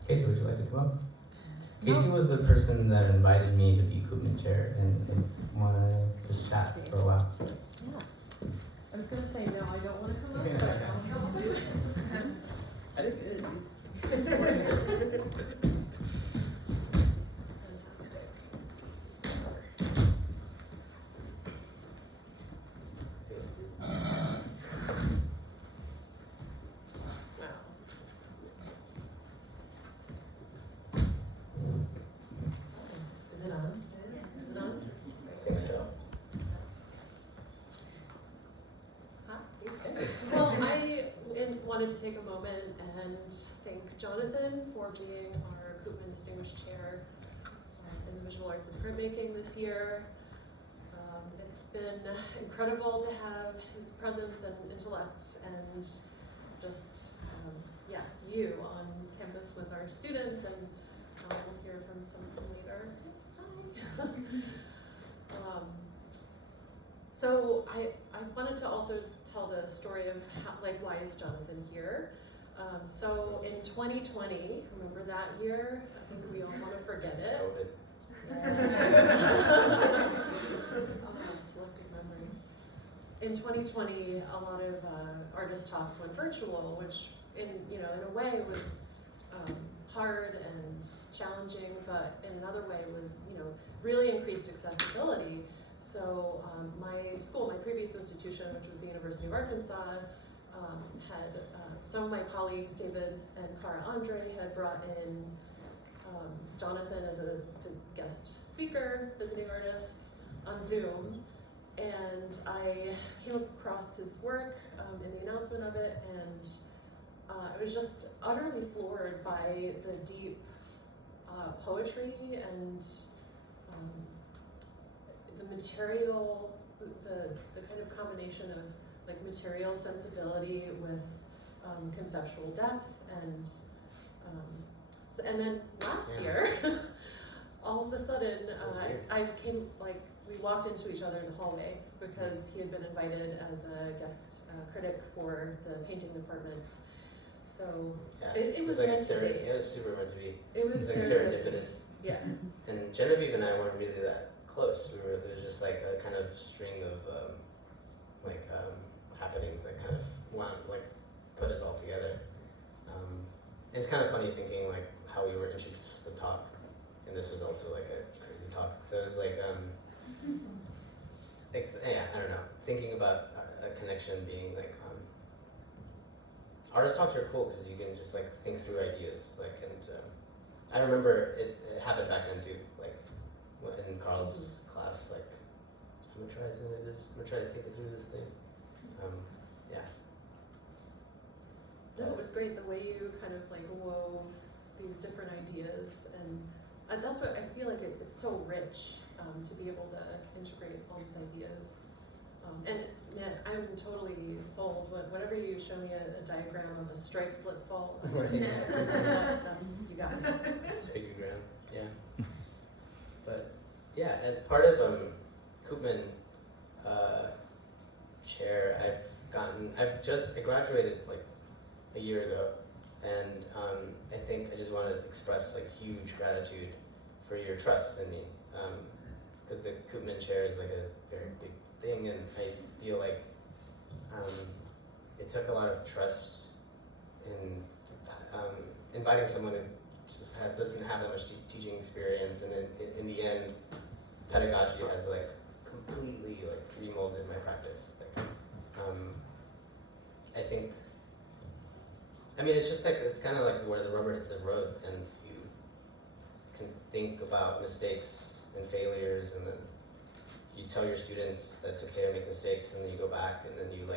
Casey, would you like to come up? Casey was the person that invited me to be Koopman Chair and want to just chat for a while. Yeah. I was gonna say, no, I don't wanna come up, but I'll come up. I did good. Fantastic. Wow. Is it on? Is it on? I think so. Well, I wanted to take a moment and thank Jonathan for being our Koopman Distinguished Chair in the Visual Arts and Printmaking this year. It's been incredible to have his presence and intellect and just, you on campus with our students, and we'll hear from some of them later. Hi. So I wanted to also just tell the story of how, why is Jonathan here? So in 2020, remember that year? I think we all want to forget it. COVID. Selective memory. In 2020, a lot of artist talks went virtual, which in a way was hard and challenging, but in another way was really increased accessibility. So my school, my previous institution, which was the University of Arkansas, had some of my colleagues, David and Cara Andre, had brought in Jonathan as a guest speaker, visiting artist on Zoom, and I came across his work in the announcement of it, and I was just utterly floored by the deep poetry and the material, the kind of combination of material sensibility with conceptual depth, and then last year, all of a sudden, I came we walked into each other in the hallway because he had been invited as a guest critic for the painting department. So it was meant to be. It was super meant to be. It was serendipitous. Yeah. And Genevieve and I weren't really that close. It was just a kind of string of happenings that kind of put us all together. It's kind of funny thinking how we were introduced to talk, and this was also a crazy talk. So it's I don't know. Thinking about a connection being artist talks are cool because you can just think through ideas. I remember it happened back then too. In Carl's class, I'm gonna try to think through this thing. No, it was great the way you kind of wove these different ideas, and that's what I feel it's so rich to be able to integrate all these ideas. And man, I'm totally sold. Whenever you show me a diagram of a strike slip fault, that's you got me. It's figuregram, yeah. But yeah, as part of Koopman Chair, I graduated a year ago, and I think I just want to express huge gratitude for your trust in me, because the Koopman Chair is a very big thing, and I feel it took a lot of trust in inviting someone who just doesn't have that much teaching experience, and in the end, pedagogy has completely remolded my practice. I think. It's just it's kind of where the rubber hits the road, and you can think about mistakes and failures, and then you tell your students that it's okay to make mistakes, and then you go back, and then you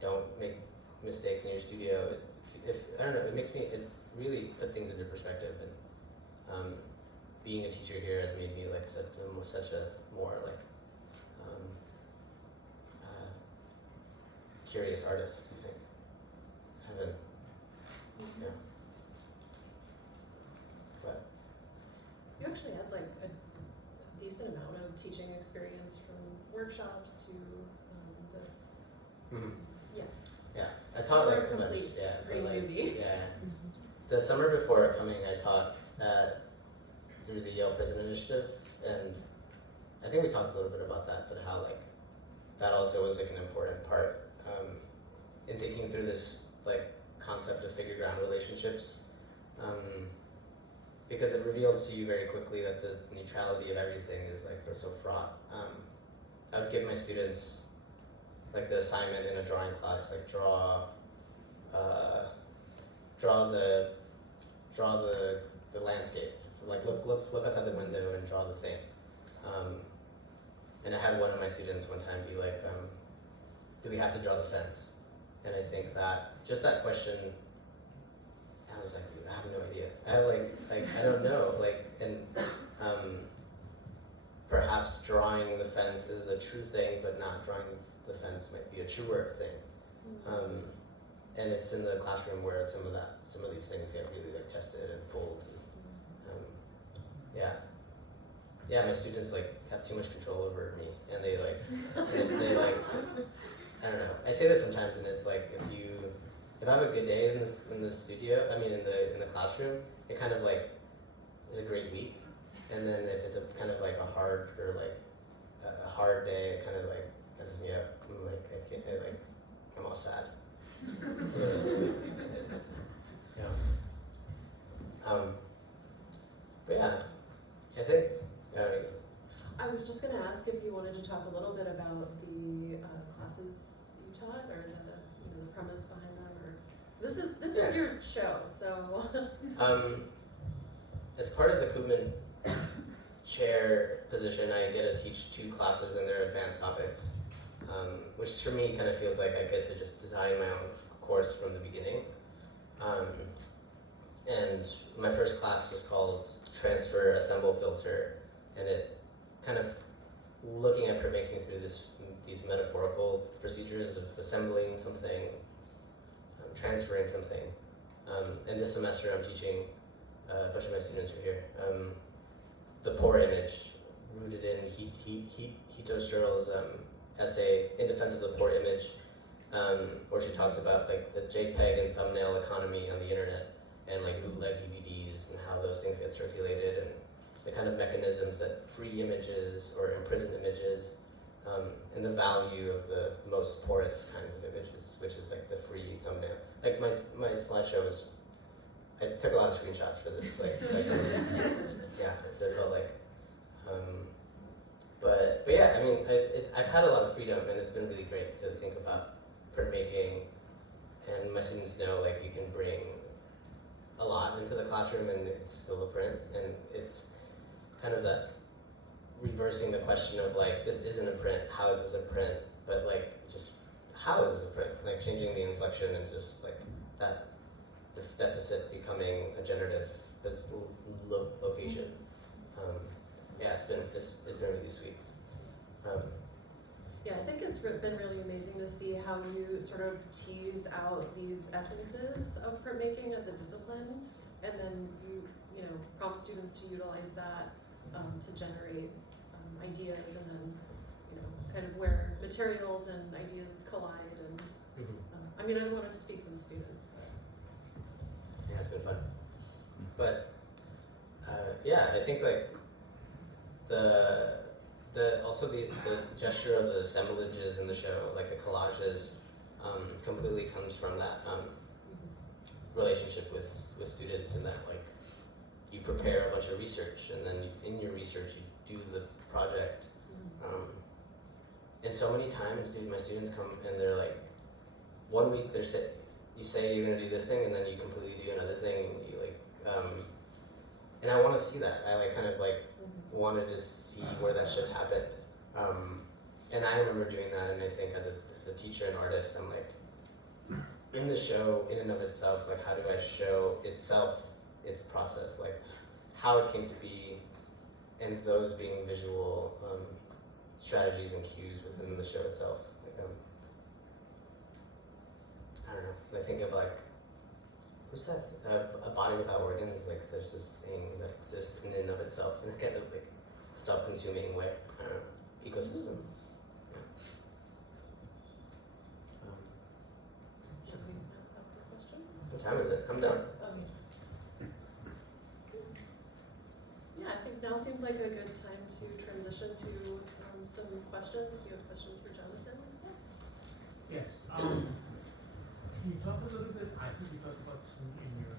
don't make mistakes in your studio. I don't know, it really put things into perspective, and being a teacher here has made me like such a more like curious artist, I think. I haven't, yeah. But You actually had like a decent amount of teaching experience from workshops to this. yeah, I taught like You're a a bunch, complete yeah, green but like, newbie. yeah. The summer before coming, I taught through the Yale Prison Initiative, and I think we talked a little bit about that, but how like that also was like an important part in thinking through this like concept of figure ground relationships, because it reveals to you very quickly that the neutrality of everything is like so fraught. I would give my students like the assignment in a drawing class, like draw the landscape. Like look outside the window and draw the thing. And I had one of my students one time be like, do we have to draw the fence? And I think that just that question, I was like, dude, I have no idea. I have like I don't know. Like, and perhaps drawing the fence is a true thing, but not drawing the fence might be a truer thing. And it's in the classroom where some of these things get really like tested and pulled. Yeah, my students like have too much control over me, and they like, if they like, I don't know. I say this sometimes, and it's like if I have a good day in the studio, I mean in the classroom, it kind of like is a great week, and then if it's a kind of like a hard day, it kind of like messes me up. I'm like I'm all sad. Yeah. But yeah, I think. I was just going to ask if you wanted to talk a little bit about the classes you taught, or the premise behind them, or this is your show, so. As part of the Koopman Chair position, I get to teach 2 classes and they're advanced topics, which for me kind of feels like I get to just design my own course from the beginning. And my first class was called Transfer, Assemble, Filter, and it kind of looking at printmaking through these metaphorical procedures of assembling something, transferring something. And this semester I'm teaching, a bunch of my students are here, the poor image, rooted in Hito Sherrill's essay In Defense of the Poor Image, where she talks about like the JPEG and thumbnail economy on the internet, and like bootleg DVDs and how those things get circulated, and the kind of mechanisms that free images or imprison images, and the value of the most poorest kinds of images, which is like the free thumbnail. Like my slideshow was, I took a lot of screenshots for this, yeah, so it felt like, but yeah, I mean, I've had a lot of freedom, and it's been really great to think about printmaking, and my students know like you can bring a lot into the classroom and it's still a print, and it's kind of that reversing the question of like, this isn't a print, how is this a print, but like just how is this a print, like changing the inflection and just like that deficit becoming a generative location. Yeah, it's been really sweet. Yeah, I think it's been really amazing to see how you sort of tease out these essences of printmaking as a discipline, and then you know prompt students to utilize that to generate ideas, and then kind of where materials and ideas collide. And I mean, I don't want to speak for the students, but yeah, it's been fun. But yeah, I think like also the gesture of the assemblages in the show, like the collages, completely comes from that relationship with students, and that like you prepare a bunch of research, and then in your research you do the project. And so many times, dude, my students come and they're like, 1 week you say you're gonna do this thing, and then you completely do another thing, and you like, and I want to see that. I like kind of like wanted to see where that shift happened. And I remember doing that, and I think as a teacher and artist, I'm like, in the show, in and of itself, like how do I show itself, its process, like how it came to be, and those being visual strategies and cues within the show itself. Like, I don't know. I think of like, what's that? A body without organs. Like, there's this thing that exists in and of itself in a kind of like self-consuming way. I don't know. Ecosystem. Should we wrap up the questions? What time is it? I'm done. Okay. Yeah, I think now seems like a good time to transition to some questions. If you have questions for Jonathan? Yes. Yes. Can you talk a little bit? I think you talked about this in your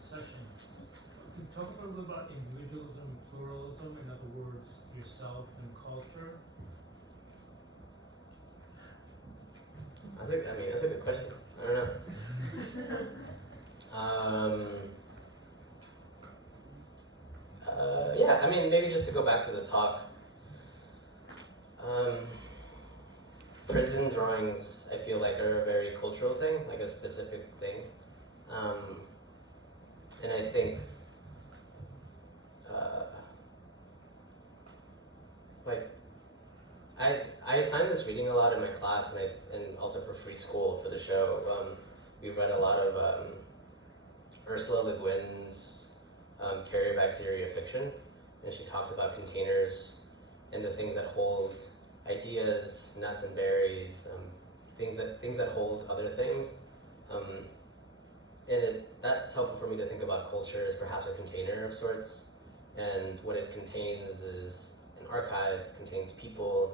session. Can you talk a little bit about individualism and pluralism? In other words, yourself and culture. That's a good question. I don't know. Yeah, I mean, maybe just to go back to the talk. Prison drawings, I feel like, are a very cultural thing, like a specific thing. And I think, I assigned this reading a lot in my class, and also for free school for the show. We read a lot of Ursula Le Guin's Carrier Bag Theory of Fiction, and she talks about containers and the things that hold ideas, nuts and berries, things that hold other things. And that's helpful for me to think about culture as perhaps a container of sorts, and what it contains is an archive, contains people,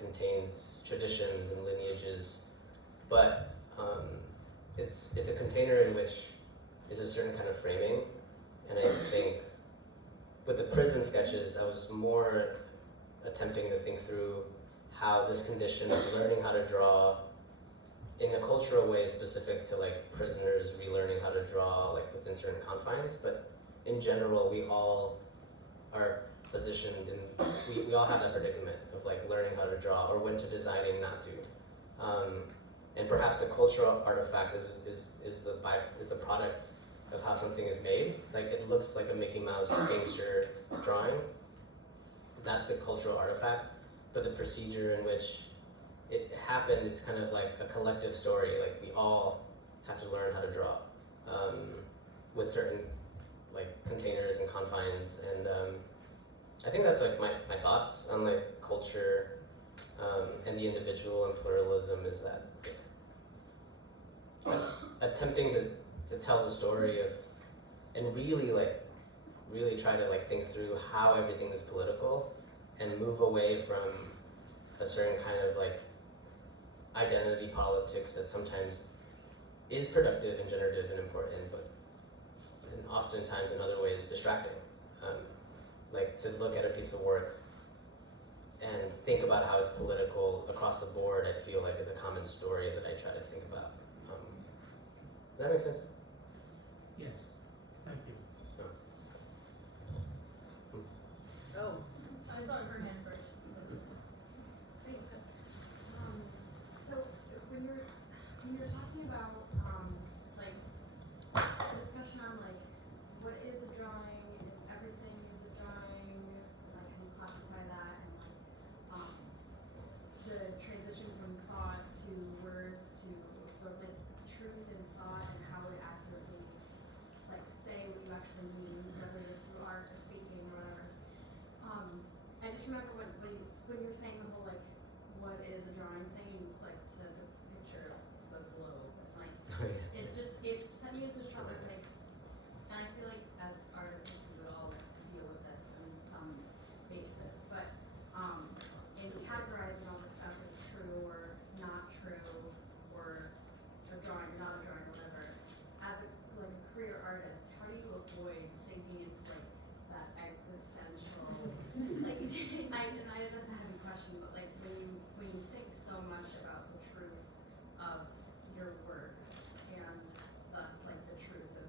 contains traditions and lineages, but it's a container in which is a certain kind of framing. And I think with the prison sketches, I was more attempting to think through how this condition of learning how to draw in a cultural way specific to like prisoners relearning how to draw like within certain confines, but in general we all are positioned in, we all have that predicament of like learning how to draw or when to deciding not to. And perhaps the cultural artifact is the product of how something is made. Like it looks like a Mickey Mouse gangster drawing. That's the cultural artifact, but the procedure in which it happened, it's kind of like a collective story. Like we all have to learn how to draw with certain like containers and confines. And I think that's like my thoughts on like culture and the individual and pluralism is that like, attempting to tell the story of and really try to like think through how everything is political and move away from a certain kind of like identity politics that sometimes is productive and generative and important, but and oftentimes in other ways distracting. Like to look at a piece of work and think about how it's political across the board, I feel like is a common story that I try to think about. Does that make sense? Yes. Thank you. Oh. I saw her hand first. So when you're talking about like the discussion on like what is a drawing, if everything is a drawing, like how you classify that, and like the transition from thought to words to sort of like truth in thought and how it accurately like say what you actually mean, whether it's through art or speaking or whatever. I just remember when you were saying the whole like what is a drawing thing, you clicked to the picture of the globe. Like it sent me into this thought that's like, and I feel like as artists we would all like to deal with this in some basis, but in categorizing all this stuff as true or not true or a drawing or not a drawing or whatever, as a like a career artist, how do you avoid sinking into like that existential like that's a heavy question, but like when you think so much about the truth of your work and thus like the truth of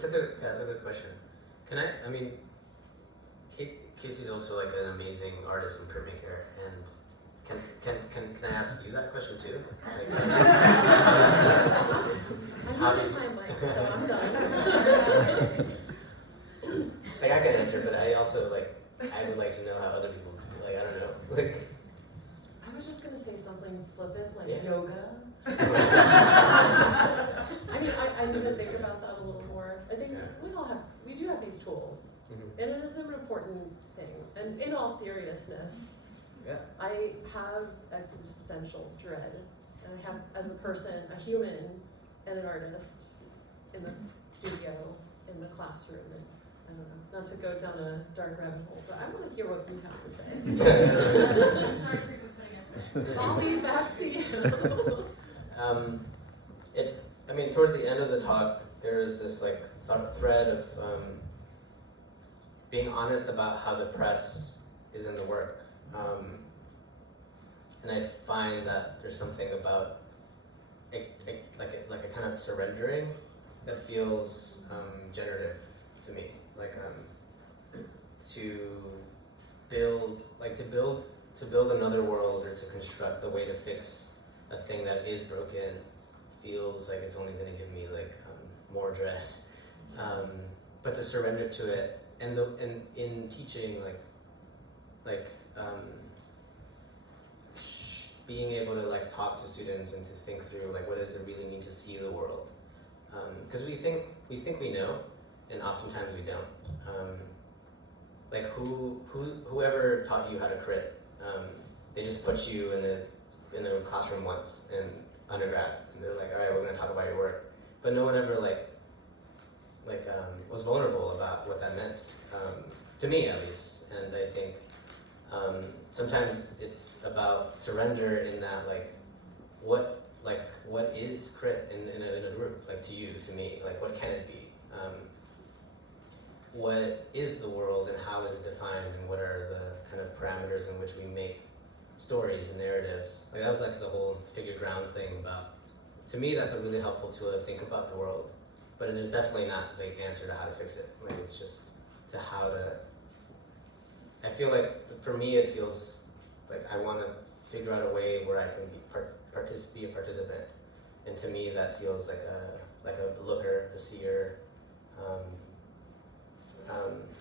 That's a good question. Can I mean, Casey's also like an amazing artist and printmaker, and can I ask you that question too? Like, I'm muting my mic, so I'm done. like I can answer, but I also like I would like to know how other people do. Like I don't know. Like I was just gonna say something flippant, like Yeah. yoga. I mean, I need to think about that a little more. I think we do have these tools, and it is an important thing. And in all seriousness, yeah. I have existential dread, and I have, as a person, a human, and an artist in the studio, in the classroom, and I don't know, not to go down a dark rabbit hole, but I want to hear what you have to say. Sorry for putting us there. I'll be back to you. I mean, towards the end of the talk, there's this like thread of being honest about how the press is in the work, and I find that there's something about like a kind of surrendering that feels generative to me, like to build another world or to construct a way to fix a thing that is broken feels like it's only going to give me like more dread, but to surrender to it, and in teaching being able to like talk to students and to think through like what does it really mean to see the world, because we think we know, and oftentimes we don't. Like whoever taught you how to crit, they just put you in a classroom once in undergrad, and they're like, all right, we're going to talk about your work, but no one ever was vulnerable about what that meant, to me at least. And I think sometimes it's about surrender in that what is crit in a group, like to you, to me, like what can it be? What is the world and how is it defined, and what are the kind of parameters in which we make stories and narratives? Like that was like the whole figure ground thing about, to me that's a really helpful tool to think about the world, but there's definitely not the answer to how to fix it. Like it's just to how to, I feel like for me it feels like I want to figure out a way where I can be a participant, and to me that feels like a looker, a seer.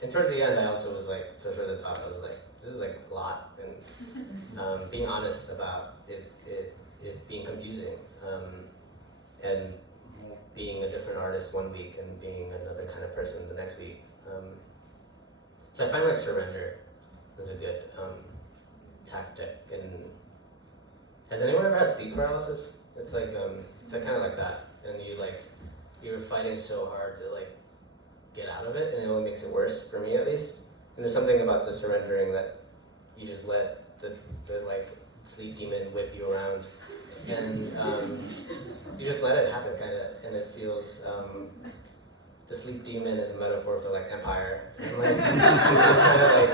And towards the end I also was like, so towards the top I was like, this is like a lot, and being honest about it being confusing, and being a different artist one week and being another kind of person the next week. So I find like surrender is a good tactic. And has anyone ever had sleep paralysis? It's like kind of like that, and you're fighting so hard to like get out of it, and it only makes it worse, for me at least. And there's something about the surrendering that you just let the like sleep demon whip you around, and you just let it happen, kind of, and it feels. The sleep demon is a metaphor for like empire, and like, it's kind of like,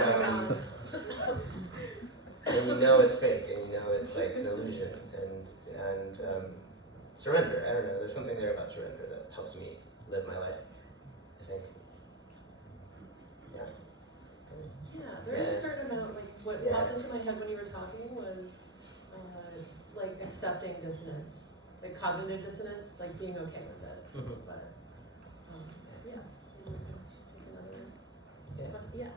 and you know it's fake, and you know it's like an illusion, and surrender. I don't know. There's something there about surrender that helps me live my life, I think. Yeah, there is a certain amount, like what popped into my head when you were talking was like accepting dissonance, like cognitive dissonance, like being okay with it. Mm-hmm. But yeah, maybe we can take another. Yeah.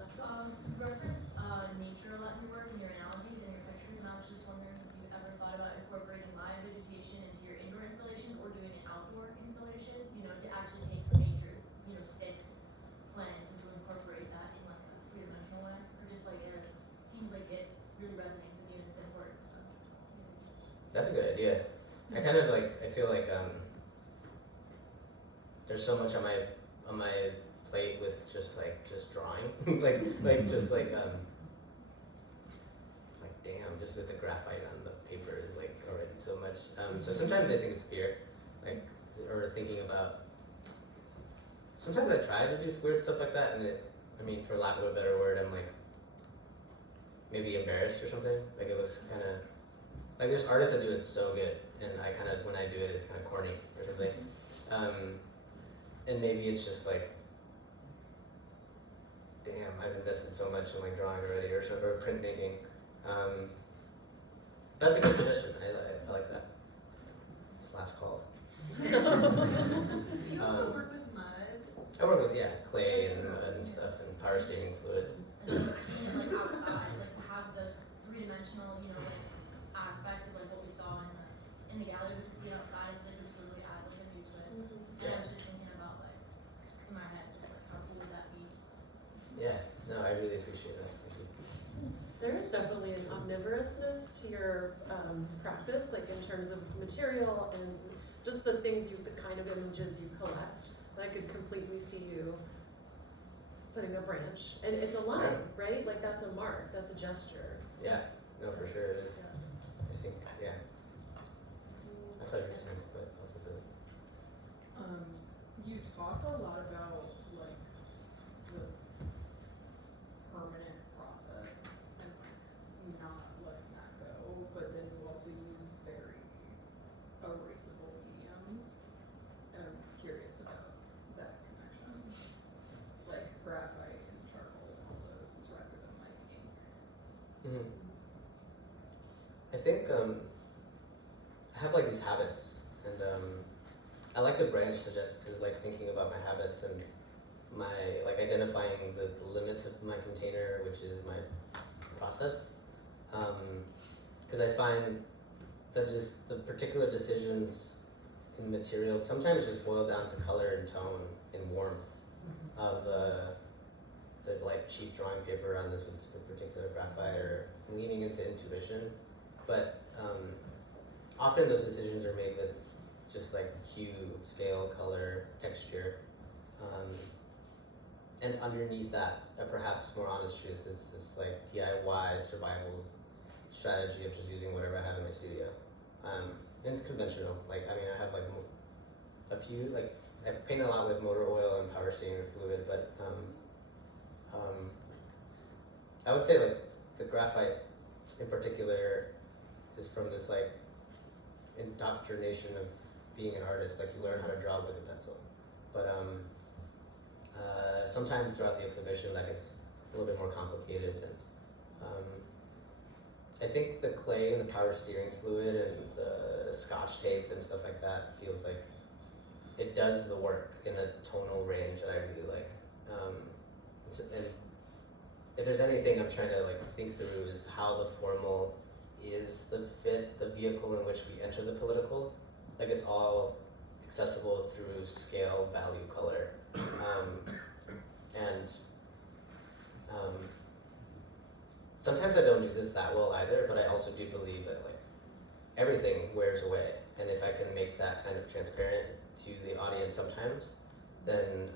Alexis? You reference nature a lot in your work and your analogies and your pictures, and I was just wondering if you ever thought about incorporating live vegetation into your indoor installations or doing an outdoor installation, to actually take from nature, sticks, plants, and to incorporate that in like a three-dimensional way, or just like it seems like it really resonates with you and it's important. So That's a good idea. I kind of I feel like there's so much on my plate with just drawing, just just with the graphite on the paper is already so much. So sometimes I think it's fear, or thinking about. Sometimes I try to do weird stuff like that, and for lack of a better word, I'm maybe embarrassed or something. It looks kind of there's artists that do it so good, and I kind of when I do it, it's kind of corny or something. and maybe it's just like, damn, I've invested so much in like drawing already, or printmaking. That's a good suggestion. I like that. It's last call. You also work with mud. I work with clay and mud and stuff and power staining fluid. And then seeing it like outside, like to have the three-dimensional, like aspect of like what we saw in the gallery, but to see it outside, like would totally add like a new twist. And I was just thinking about like in my head, just like how cool would that be? Yeah, no, I really appreciate that. Thank you. There is definitely an omnivorousness to your practice, like in terms of material and just the kind of images you collect. I could completely see you putting a branch, and it's a line, right? Like that's a mark, that's a gesture. Yeah, no, for sure it is. Yeah. I think, I saw your hands, but also really. You talk a lot about like the permanent process and like not letting that go, but then you also use very erasable mediums. And I'm curious about that connection, like graphite and charcoal and all those rather than like ink. Mm-hmm. I think I have like these habits, and I like the branch suggest because like thinking about my habits and my like identifying the limits of my container, which is my process. Because I find that just the particular decisions in material sometimes just boil down to color and tone and warmth of the like cheap drawing paper on this with particular graphite, or leaning into intuition. But often those decisions are made with just like hue, scale, color, texture. And underneath that, a perhaps more honest truth is this like DIY survival strategy of just using whatever I have in my studio. And it's conventional. Like, I mean, I have like a few, like, I paint a lot with motor oil and power staining fluid, but I would say like the graphite in particular is from this like indoctrination of being an artist. Like you learn how to draw with a pencil, but sometimes throughout the exhibition that gets a little bit more complicated, and I think the clay and the power steering fluid and the scotch tape and stuff like that feels like it does the work in a tonal range that I really like. And if there's anything I'm trying to like think through is how the formal is the fit, the vehicle in which we enter the political. Like it's all accessible through scale, value, color. Sometimes I don't do this that well either, but I also do believe that like everything wears away, and if I can make that kind of transparent to the audience sometimes, then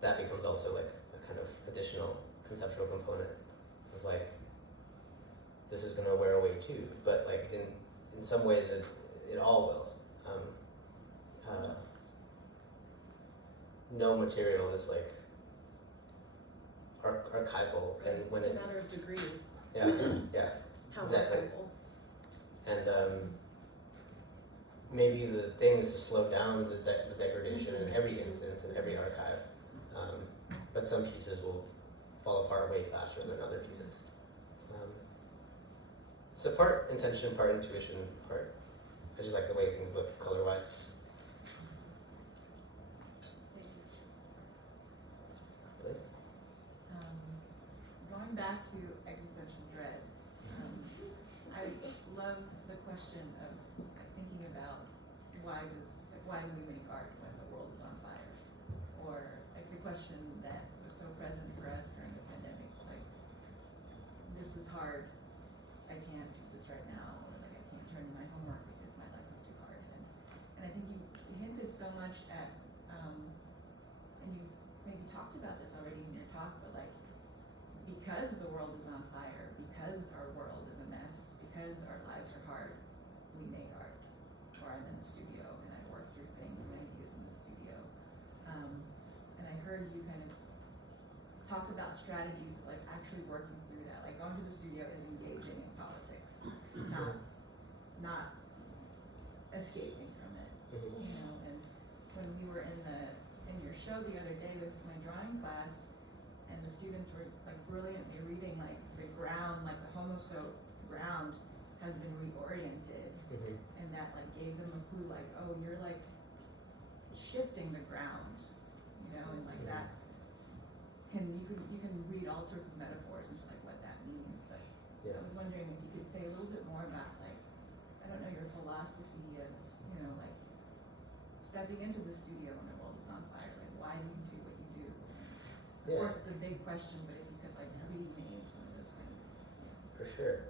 that becomes also like a kind of additional conceptual component of like, this is gonna wear away too, but like in some ways it all will. No material is like archival, and when It's a matter of degrees. yeah, How exactly. archival. And maybe the thing is to slow down the degradation in every instance, in every archive. But some pieces will fall apart way faster than other pieces. So part intention, part intuition, I just like the way things look color-wise. Really? Going back to existential dread, I love the question of thinking about why do we make art when the world is on fire? Or like the question that was so present for us during the pandemic, like, this is hard, I can't do this right now, or like I can't turn in my homework because my life is too hard. And I think you hinted so much at, and you maybe talked about this already in your talk, but like, because the world is on fire, because our world is a mess, because our lives are hard, we make art. Or I'm in the studio and I work through things and ideas in the studio. And I heard you kind of talk about strategies of like actually working through that. Like going to the studio is engaging in politics, not escaping from it. You know, and when we were in the show the other day with my drawing class, and the students were like brilliantly reading like the ground, like the homoso ground has been reoriented, and that like gave them a clue, like, oh, you're like shifting the ground, you know, and like that you can read all sorts of metaphors into like what that means. But I was wondering if you could say a little bit more about like, I don't know, your philosophy of, you know, like stepping into the studio when the world is on fire, like why do you do what you do? Of course it's a big question, but if you could like rename some of those things. For sure.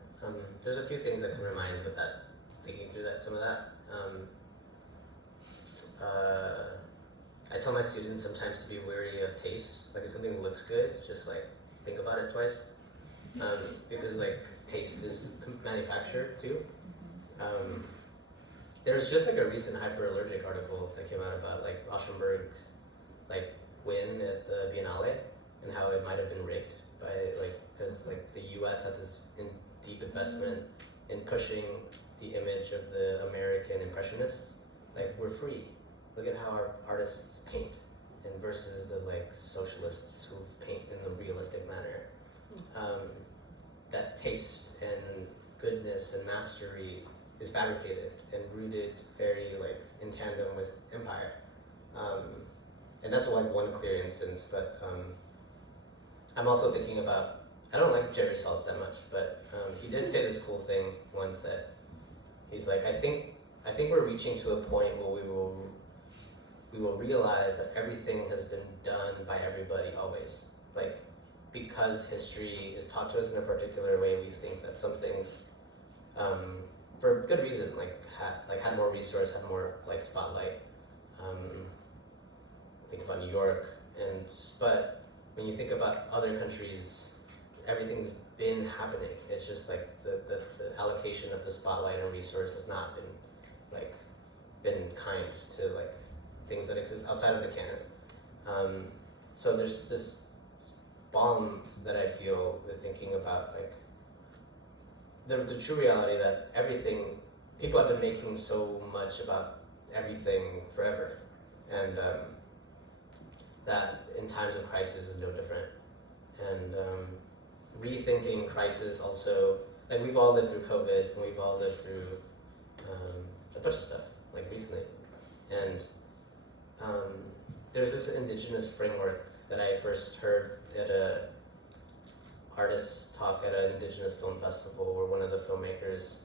There's a few things that come to mind with that, thinking through that, some of that. I tell my students sometimes to be wary of taste. Like if something looks good, just like think about it twice. Because like taste is manufactured too. There's just like a recent hyperallergic article that came out about like Rauschenberg's like win at the Biennale and how it might have been rigged by like, because like the US had this deep investment in pushing the image of the American impressionists. Like we're free. Look at how our artists paint, and versus the like socialists who paint in the realistic manner. That taste and goodness and mastery is fabricated and rooted very like in tandem with empire. And that's like one clear instance, but I'm also thinking about, I don't like Jerry Saltz that much, but he did say this cool thing once that he's like, I think we're reaching to a point where we will realize that everything has been done by everybody always. Like, because history is taught to us in a particular way, we think that some things, for good reason, had more resource, had more like spotlight. Think about New York, but when you think about other countries, everything's been happening. It's just like the allocation of the spotlight and resource has not been kind to like things that exist outside of the canon. So there's this balm that I feel with thinking about like the true reality that people have been making so much about everything forever, and that in times of crisis is no different. And rethinking crisis also, like we've all lived through COVID, and we've all lived through a bunch of stuff, like recently. And there's this indigenous framework that I first heard at a artist talk at an indigenous film festival, where one of the filmmakers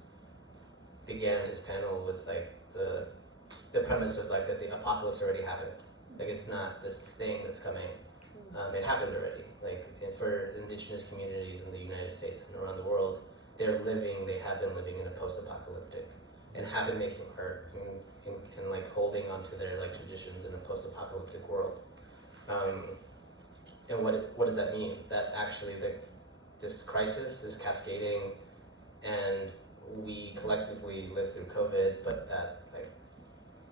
began his panel with like the premise of like that the apocalypse already happened. Like it's not this thing that's coming. It happened already. Like for indigenous communities in the United States and around the world, they have been living in a post-apocalyptic, and have been making art and like holding onto their like traditions in a post-apocalyptic world. And what does that mean? That actually this crisis is cascading, and we collectively live through COVID, but that like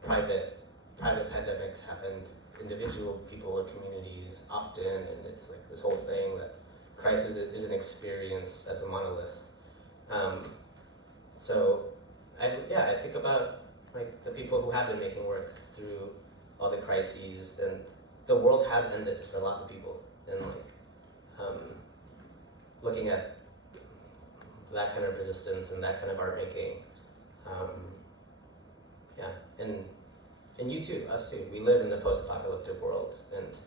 private pandemics happened, individual people or communities often, and it's like this whole thing that crisis is an experience as a monolith. So I think about like the people who have been making work through all the crises, and the world has ended for lots of people, and like looking at that kind of resistance and that kind of art making, and you too, us too. We live in the post-apocalyptic world, and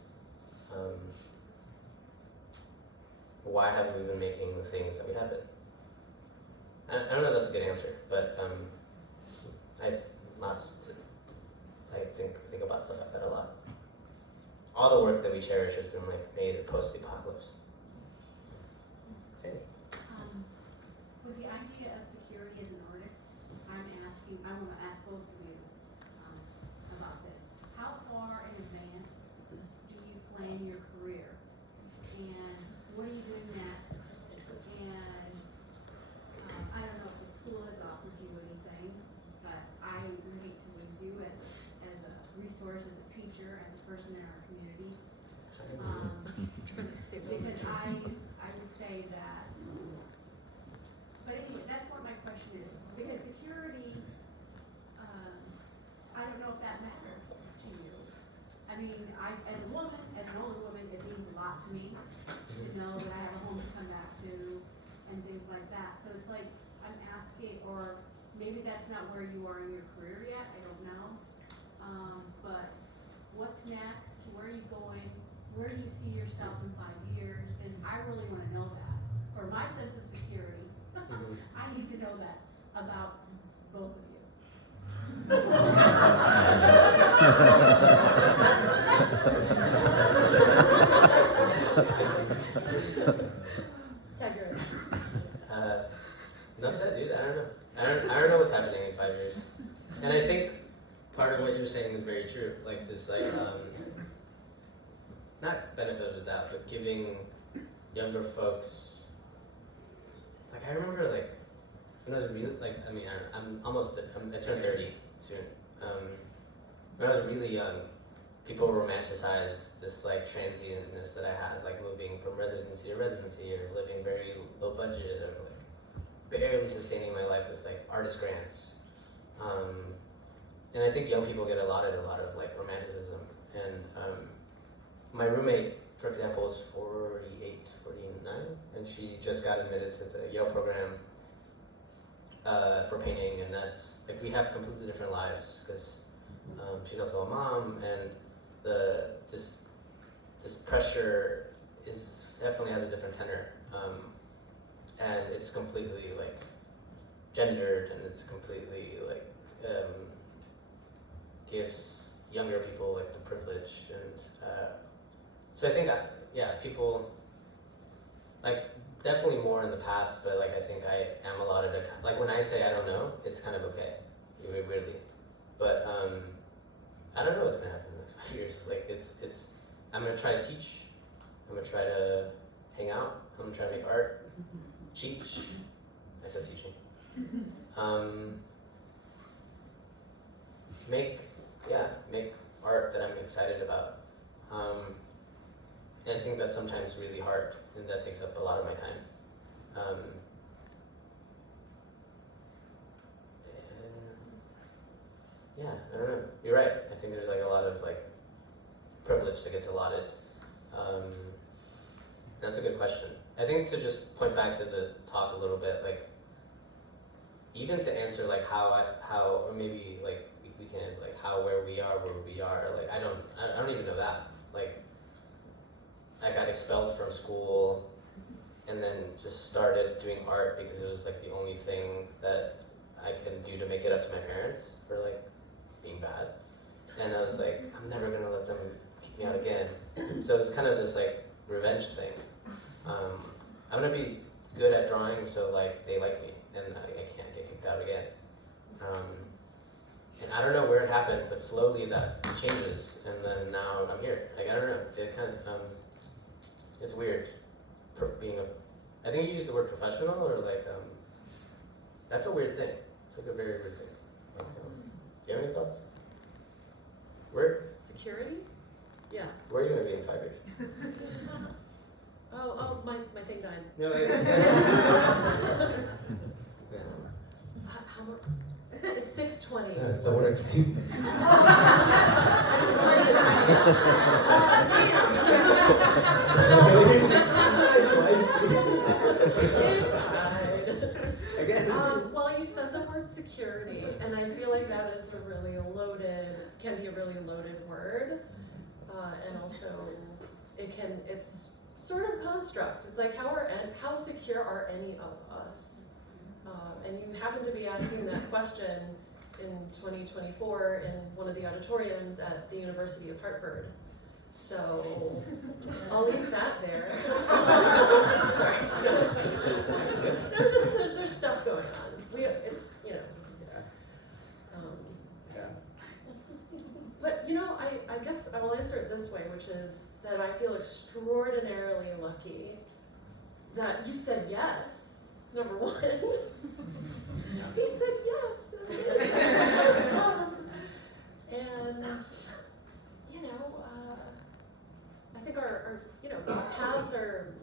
why haven't we been making the things that we have been? I don't know if that's a good answer, but I think about stuff like that a lot. All the work that we cherish has been like made post-apocalypse. Sandy. With the idea of security as an artist, I want to ask both of you about this. How far in advance do you plan your career? And what do you do next? And I don't know if the school has offered you anything, but I relate to you as a resource, as a teacher, as a person in our community. Because I would say that, but anyway, that's what my question is. Because security where you are in your career yet, I don't know. But what's next? Where are you going? Where do you see yourself in 5 years? And I really want to know that. For my sense of security, I need to know that about both of you. Ted, you're in. No said, dude. I don't know. I don't know what's happening in 5 years. And I think part of what you're saying is very true. Like this, like not benefit of the doubt, but giving younger folks. Like I remember, like when I was really like, I mean, I turned 30 soon. When I was really young, people romanticize this like transientness that I had, like moving from residency to residency, or living very low budget, or like barely sustaining my life with like artist grants. And I think young people get allotted a lot of like romanticism. And my roommate, for example, is 48, 49, and she just got admitted to the Yale program for painting, and that's like we have completely different lives because she's also a mom, and this pressure is definitely has a different tenor, and it's completely like gendered, and it's completely like gives younger people like the privilege, and so I think people like definitely more in the past, but like I think I am allotted to like when I say I don't know, it's kind of okay, weirdly, but I don't know what's gonna happen in the next 5 years. Like it's I'm gonna try to teach, I'm gonna try to hang out, I'm gonna try to make art, teach. I said teaching. Make art that I'm excited about. And I think that's sometimes really hard, and that takes up a lot of my time. I don't know. You're right. I think there's like a lot of like privilege that gets allotted. That's a good question. I think to just point back to the talk a little bit, like even to answer like how or maybe like we can answer like where we are, like I don't even know that. Like I got expelled from school and then just started doing art because it was like the only thing that I can do to make it up to my parents for like being bad. And I was like, I'm never gonna let them kick me out again. So it's kind of this like revenge thing. I'm gonna be good at drawing so like they like me and I can't get kicked out again. And I don't know where it happened, but slowly that changes, and then now I'm here. Like I don't know, it kind of it's weird I think you used the word professional, or like that's a weird thing. It's like a very weird thing. Like, do you have any thoughts? Security? Yeah. Where are you gonna be in 5 years? Oh, my thing died. No, How much? It's 6:20. Yeah, so what works too. Well, you said the word security, and I feel like that is can be a really loaded word, and also it's sort of construct. It's like how secure are any of us? And you happen to be asking that question in 2024 in one of the auditoriums at the University of Hartford. So I'll leave that there. Sorry. There's stuff going on. It's But I guess I will answer it this way, which is that I feel extraordinarily lucky that you said yes. Number one, he said yes, and I think our paths are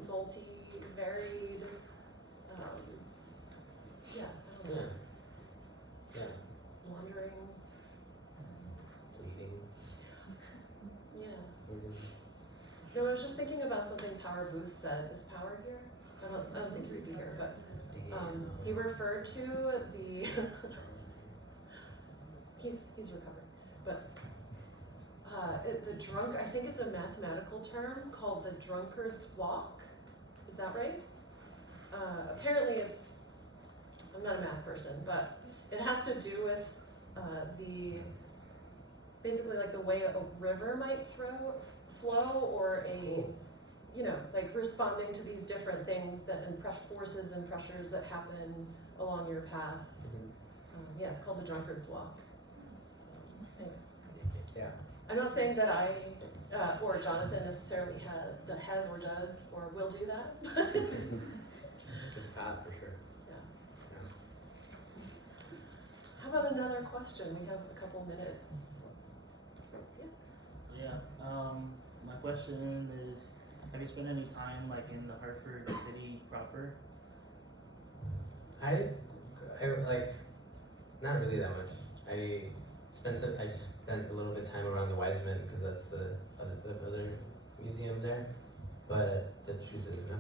varied. I don't know. Yeah. Wandering. Fleeting. Yeah. I was just thinking about something Power Booth said. Is Power here? I don't think he would be here, but he referred to he's recovering, but I think it's a mathematical term called the drunkard's walk. Is that right? Apparently I'm not a math person, but it has to do with basically like the way a river might flow, or like responding to these different things and forces and pressures that happen along your path. Yeah, it's called the drunkard's walk. Anyway. Yeah. I'm not saying that I or Jonathan necessarily has or does or will do that. It's a path for sure. Yeah. How about another question? We have a couple minutes. My question is, have you spent any time like in the Hartford city proper? I like, not really that much. I spent a little bit of time around the Wiseman because that's the other museum there, but the truth is no.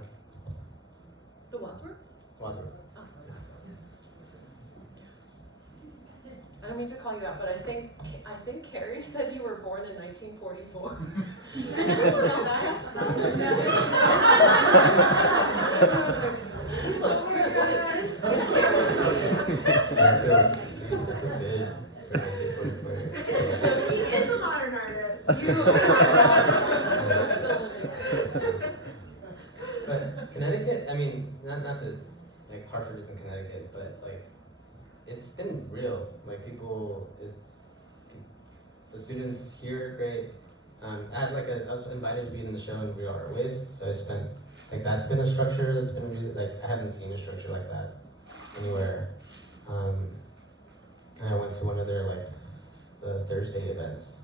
The Wadsworth? Wadsworth. Oh. I don't mean to call you out, but I think Carrie said you were born in 1944. Did everyone else catch that? I was like, he looks good. What is his He is a modern artist. You are so still living. But Connecticut, I mean, not to, like, Hartford isn't Connecticut, but like, it's been real. Like the students here are great. I was invited to be in the show in Real Art Ways, so I spent, that's been a structure that's been really, I haven't seen a structure like that anywhere. And I went to one of their, the Thursday events.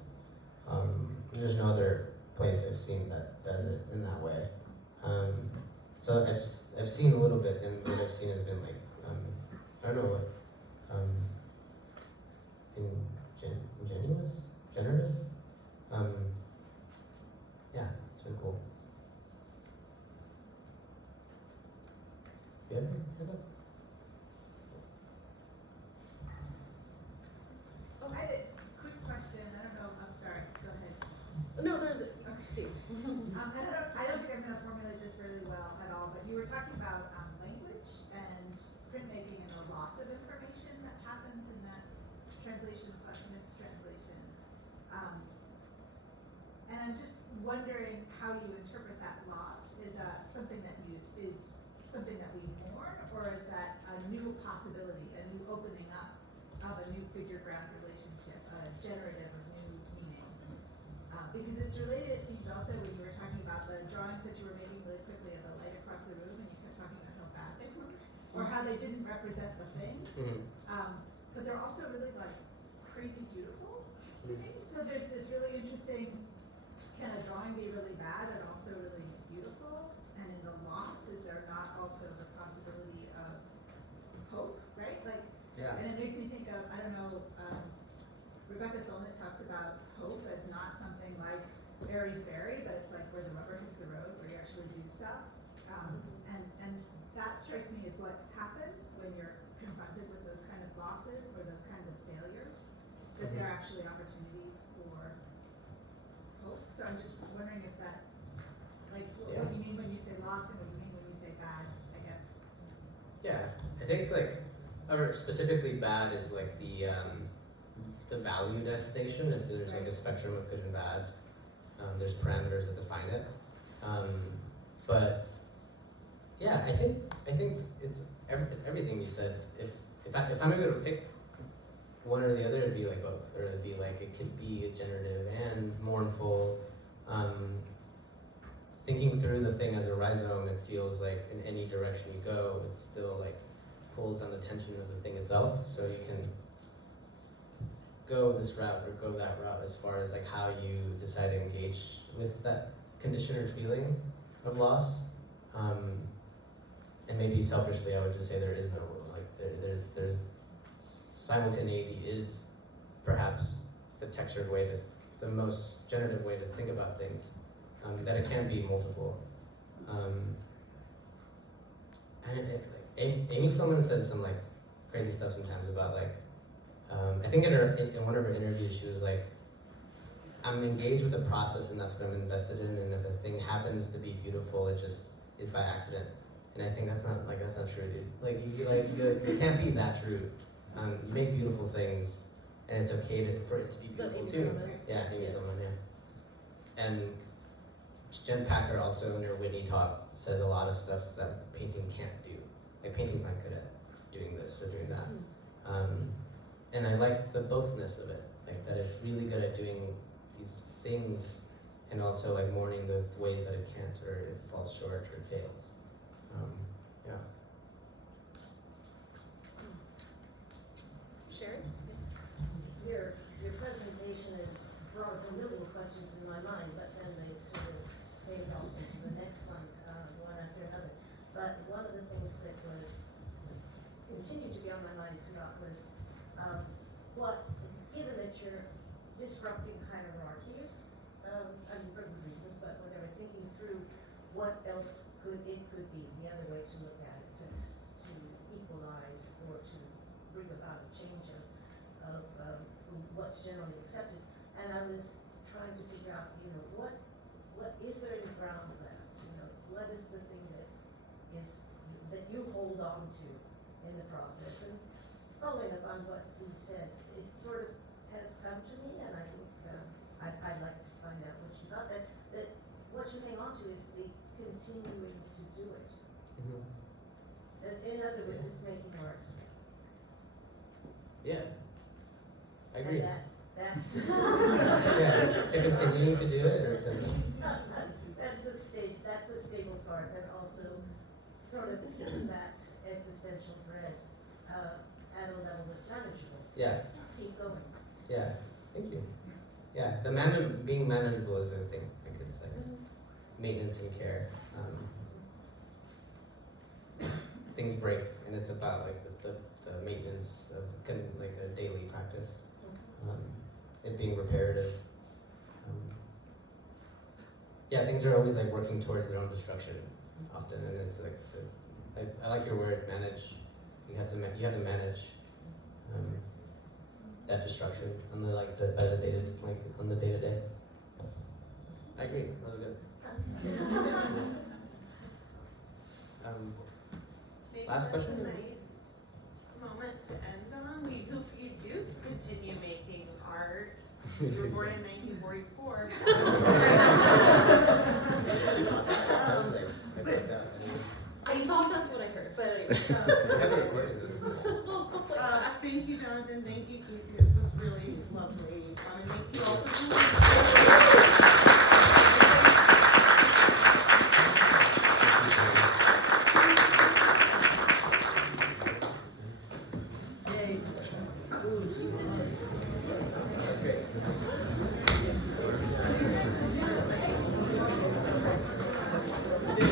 There's no other place I've seen that does it in that way. So I've seen a little bit, and what I've seen has been I don't know what, generative? Yeah, it's been cool. Do you have any hand up? I had a quick question. I don't know. I'm sorry. Go ahead. No, there's see. I don't think I'm going to formulate this really well at all. But you were talking about language and printmaking and the loss of information that happens in that translation/mistranslation. And I'm just wondering how you interpret that loss. Is that something that we mourn, or is that a new possibility, a new opening up of a new figure-ground relationship, a generative of new meaning? Because it's related, it seems also, when you were talking about the drawings that you were making really quickly of the light across the room, and you kept talking about how bad they were, or how they didn't represent the thing. But they're also really crazy beautiful to me. So there's this really interesting, can a drawing be really bad and also really beautiful? And in the loss, is there not also the possibility of hope, right? Yeah. And it makes me think of, I don't know, Rebecca Solnit talks about hope as not something like airy-fairy, but it's like where the rubber hits the road, where you actually do stuff. And that strikes me as what happens when you're confronted with those kind of losses or those kind of failures, that they're actually opportunities for hope. So I'm just wondering if that, what you mean when you say loss and what you mean when you say bad, I guess. Yeah, I think or specifically bad is the value destination. If there's a spectrum of good and bad, there's parameters that define it. But yeah, I think it's everything you said. If I'm able to pick one or the other, it'd be both, or it'd be it could be a generative and mournful. Thinking through the thing as a rhizome, it feels like in any direction you go, it still pulls on the tension of the thing itself. So you can go this route or go that route as far as how you decide to engage with that condition or feeling of loss. And maybe selfishly, I would just say there is no rule. There's simultaneity is perhaps the textured way the most generative way to think about things. That it can be multiple. And Amy Stillman says some crazy stuff sometimes about I think in one of her interviews, she was like, I'm engaged with the process and that's what I'm invested in, and if a thing happens to be beautiful, it just is by accident. And I think that's not true, dude. It can't be that true. You make beautiful things, and it's okay for it to be beautiful too. Yeah, maybe someone, yeah. And Jen Packer also in her Whitney talk says a lot of stuff that painting can't do. Like painting's not good at doing this or doing that. And I like the bothness of it, like that it's really good at doing these things and also like mourning the ways that it can't or it falls short or it fails. Yeah. Sherry? Your presentation has brought up a million questions in my mind, but then they sort of fade off into the next one, one after another. But one of the things that continued to be on my mind throughout was given that you're disrupting hierarchies, for good reasons, but whatever, thinking through what else it could be, the other way to look at it, just to equalize or to bring about a change of what's generally accepted. And I was trying to figure out, what is there any ground of that? What is the thing that you hold on to in the process? And following up on what Sue said, it sort of has come to me, and I think I'd like to find out what you thought, that what you hang on to is the continuing to do it. In other words, it's making art. Yeah, I agree. And that's Yeah, to continuing to do it or to... that's the stable part that also sort of keeps that existential dread at a level that's manageable. Yeah. Keep going. Yeah, thank you. Yeah, being manageable is a thing. Like it's like maintenance and care. Things break, and it's about like the maintenance of like a daily practice. It being reparative. Yeah, things are always like working towards their own destruction often, and it's like I like your word, manage. You have to manage that destruction on the on the day to day. I agree. That was good. Last question. Maybe that's a nice moment to end on. We hope you do continue making art. You were born in 1944. I thought that's what I heard, but anyway. Thank you, Jonathan. Thank you, Casey.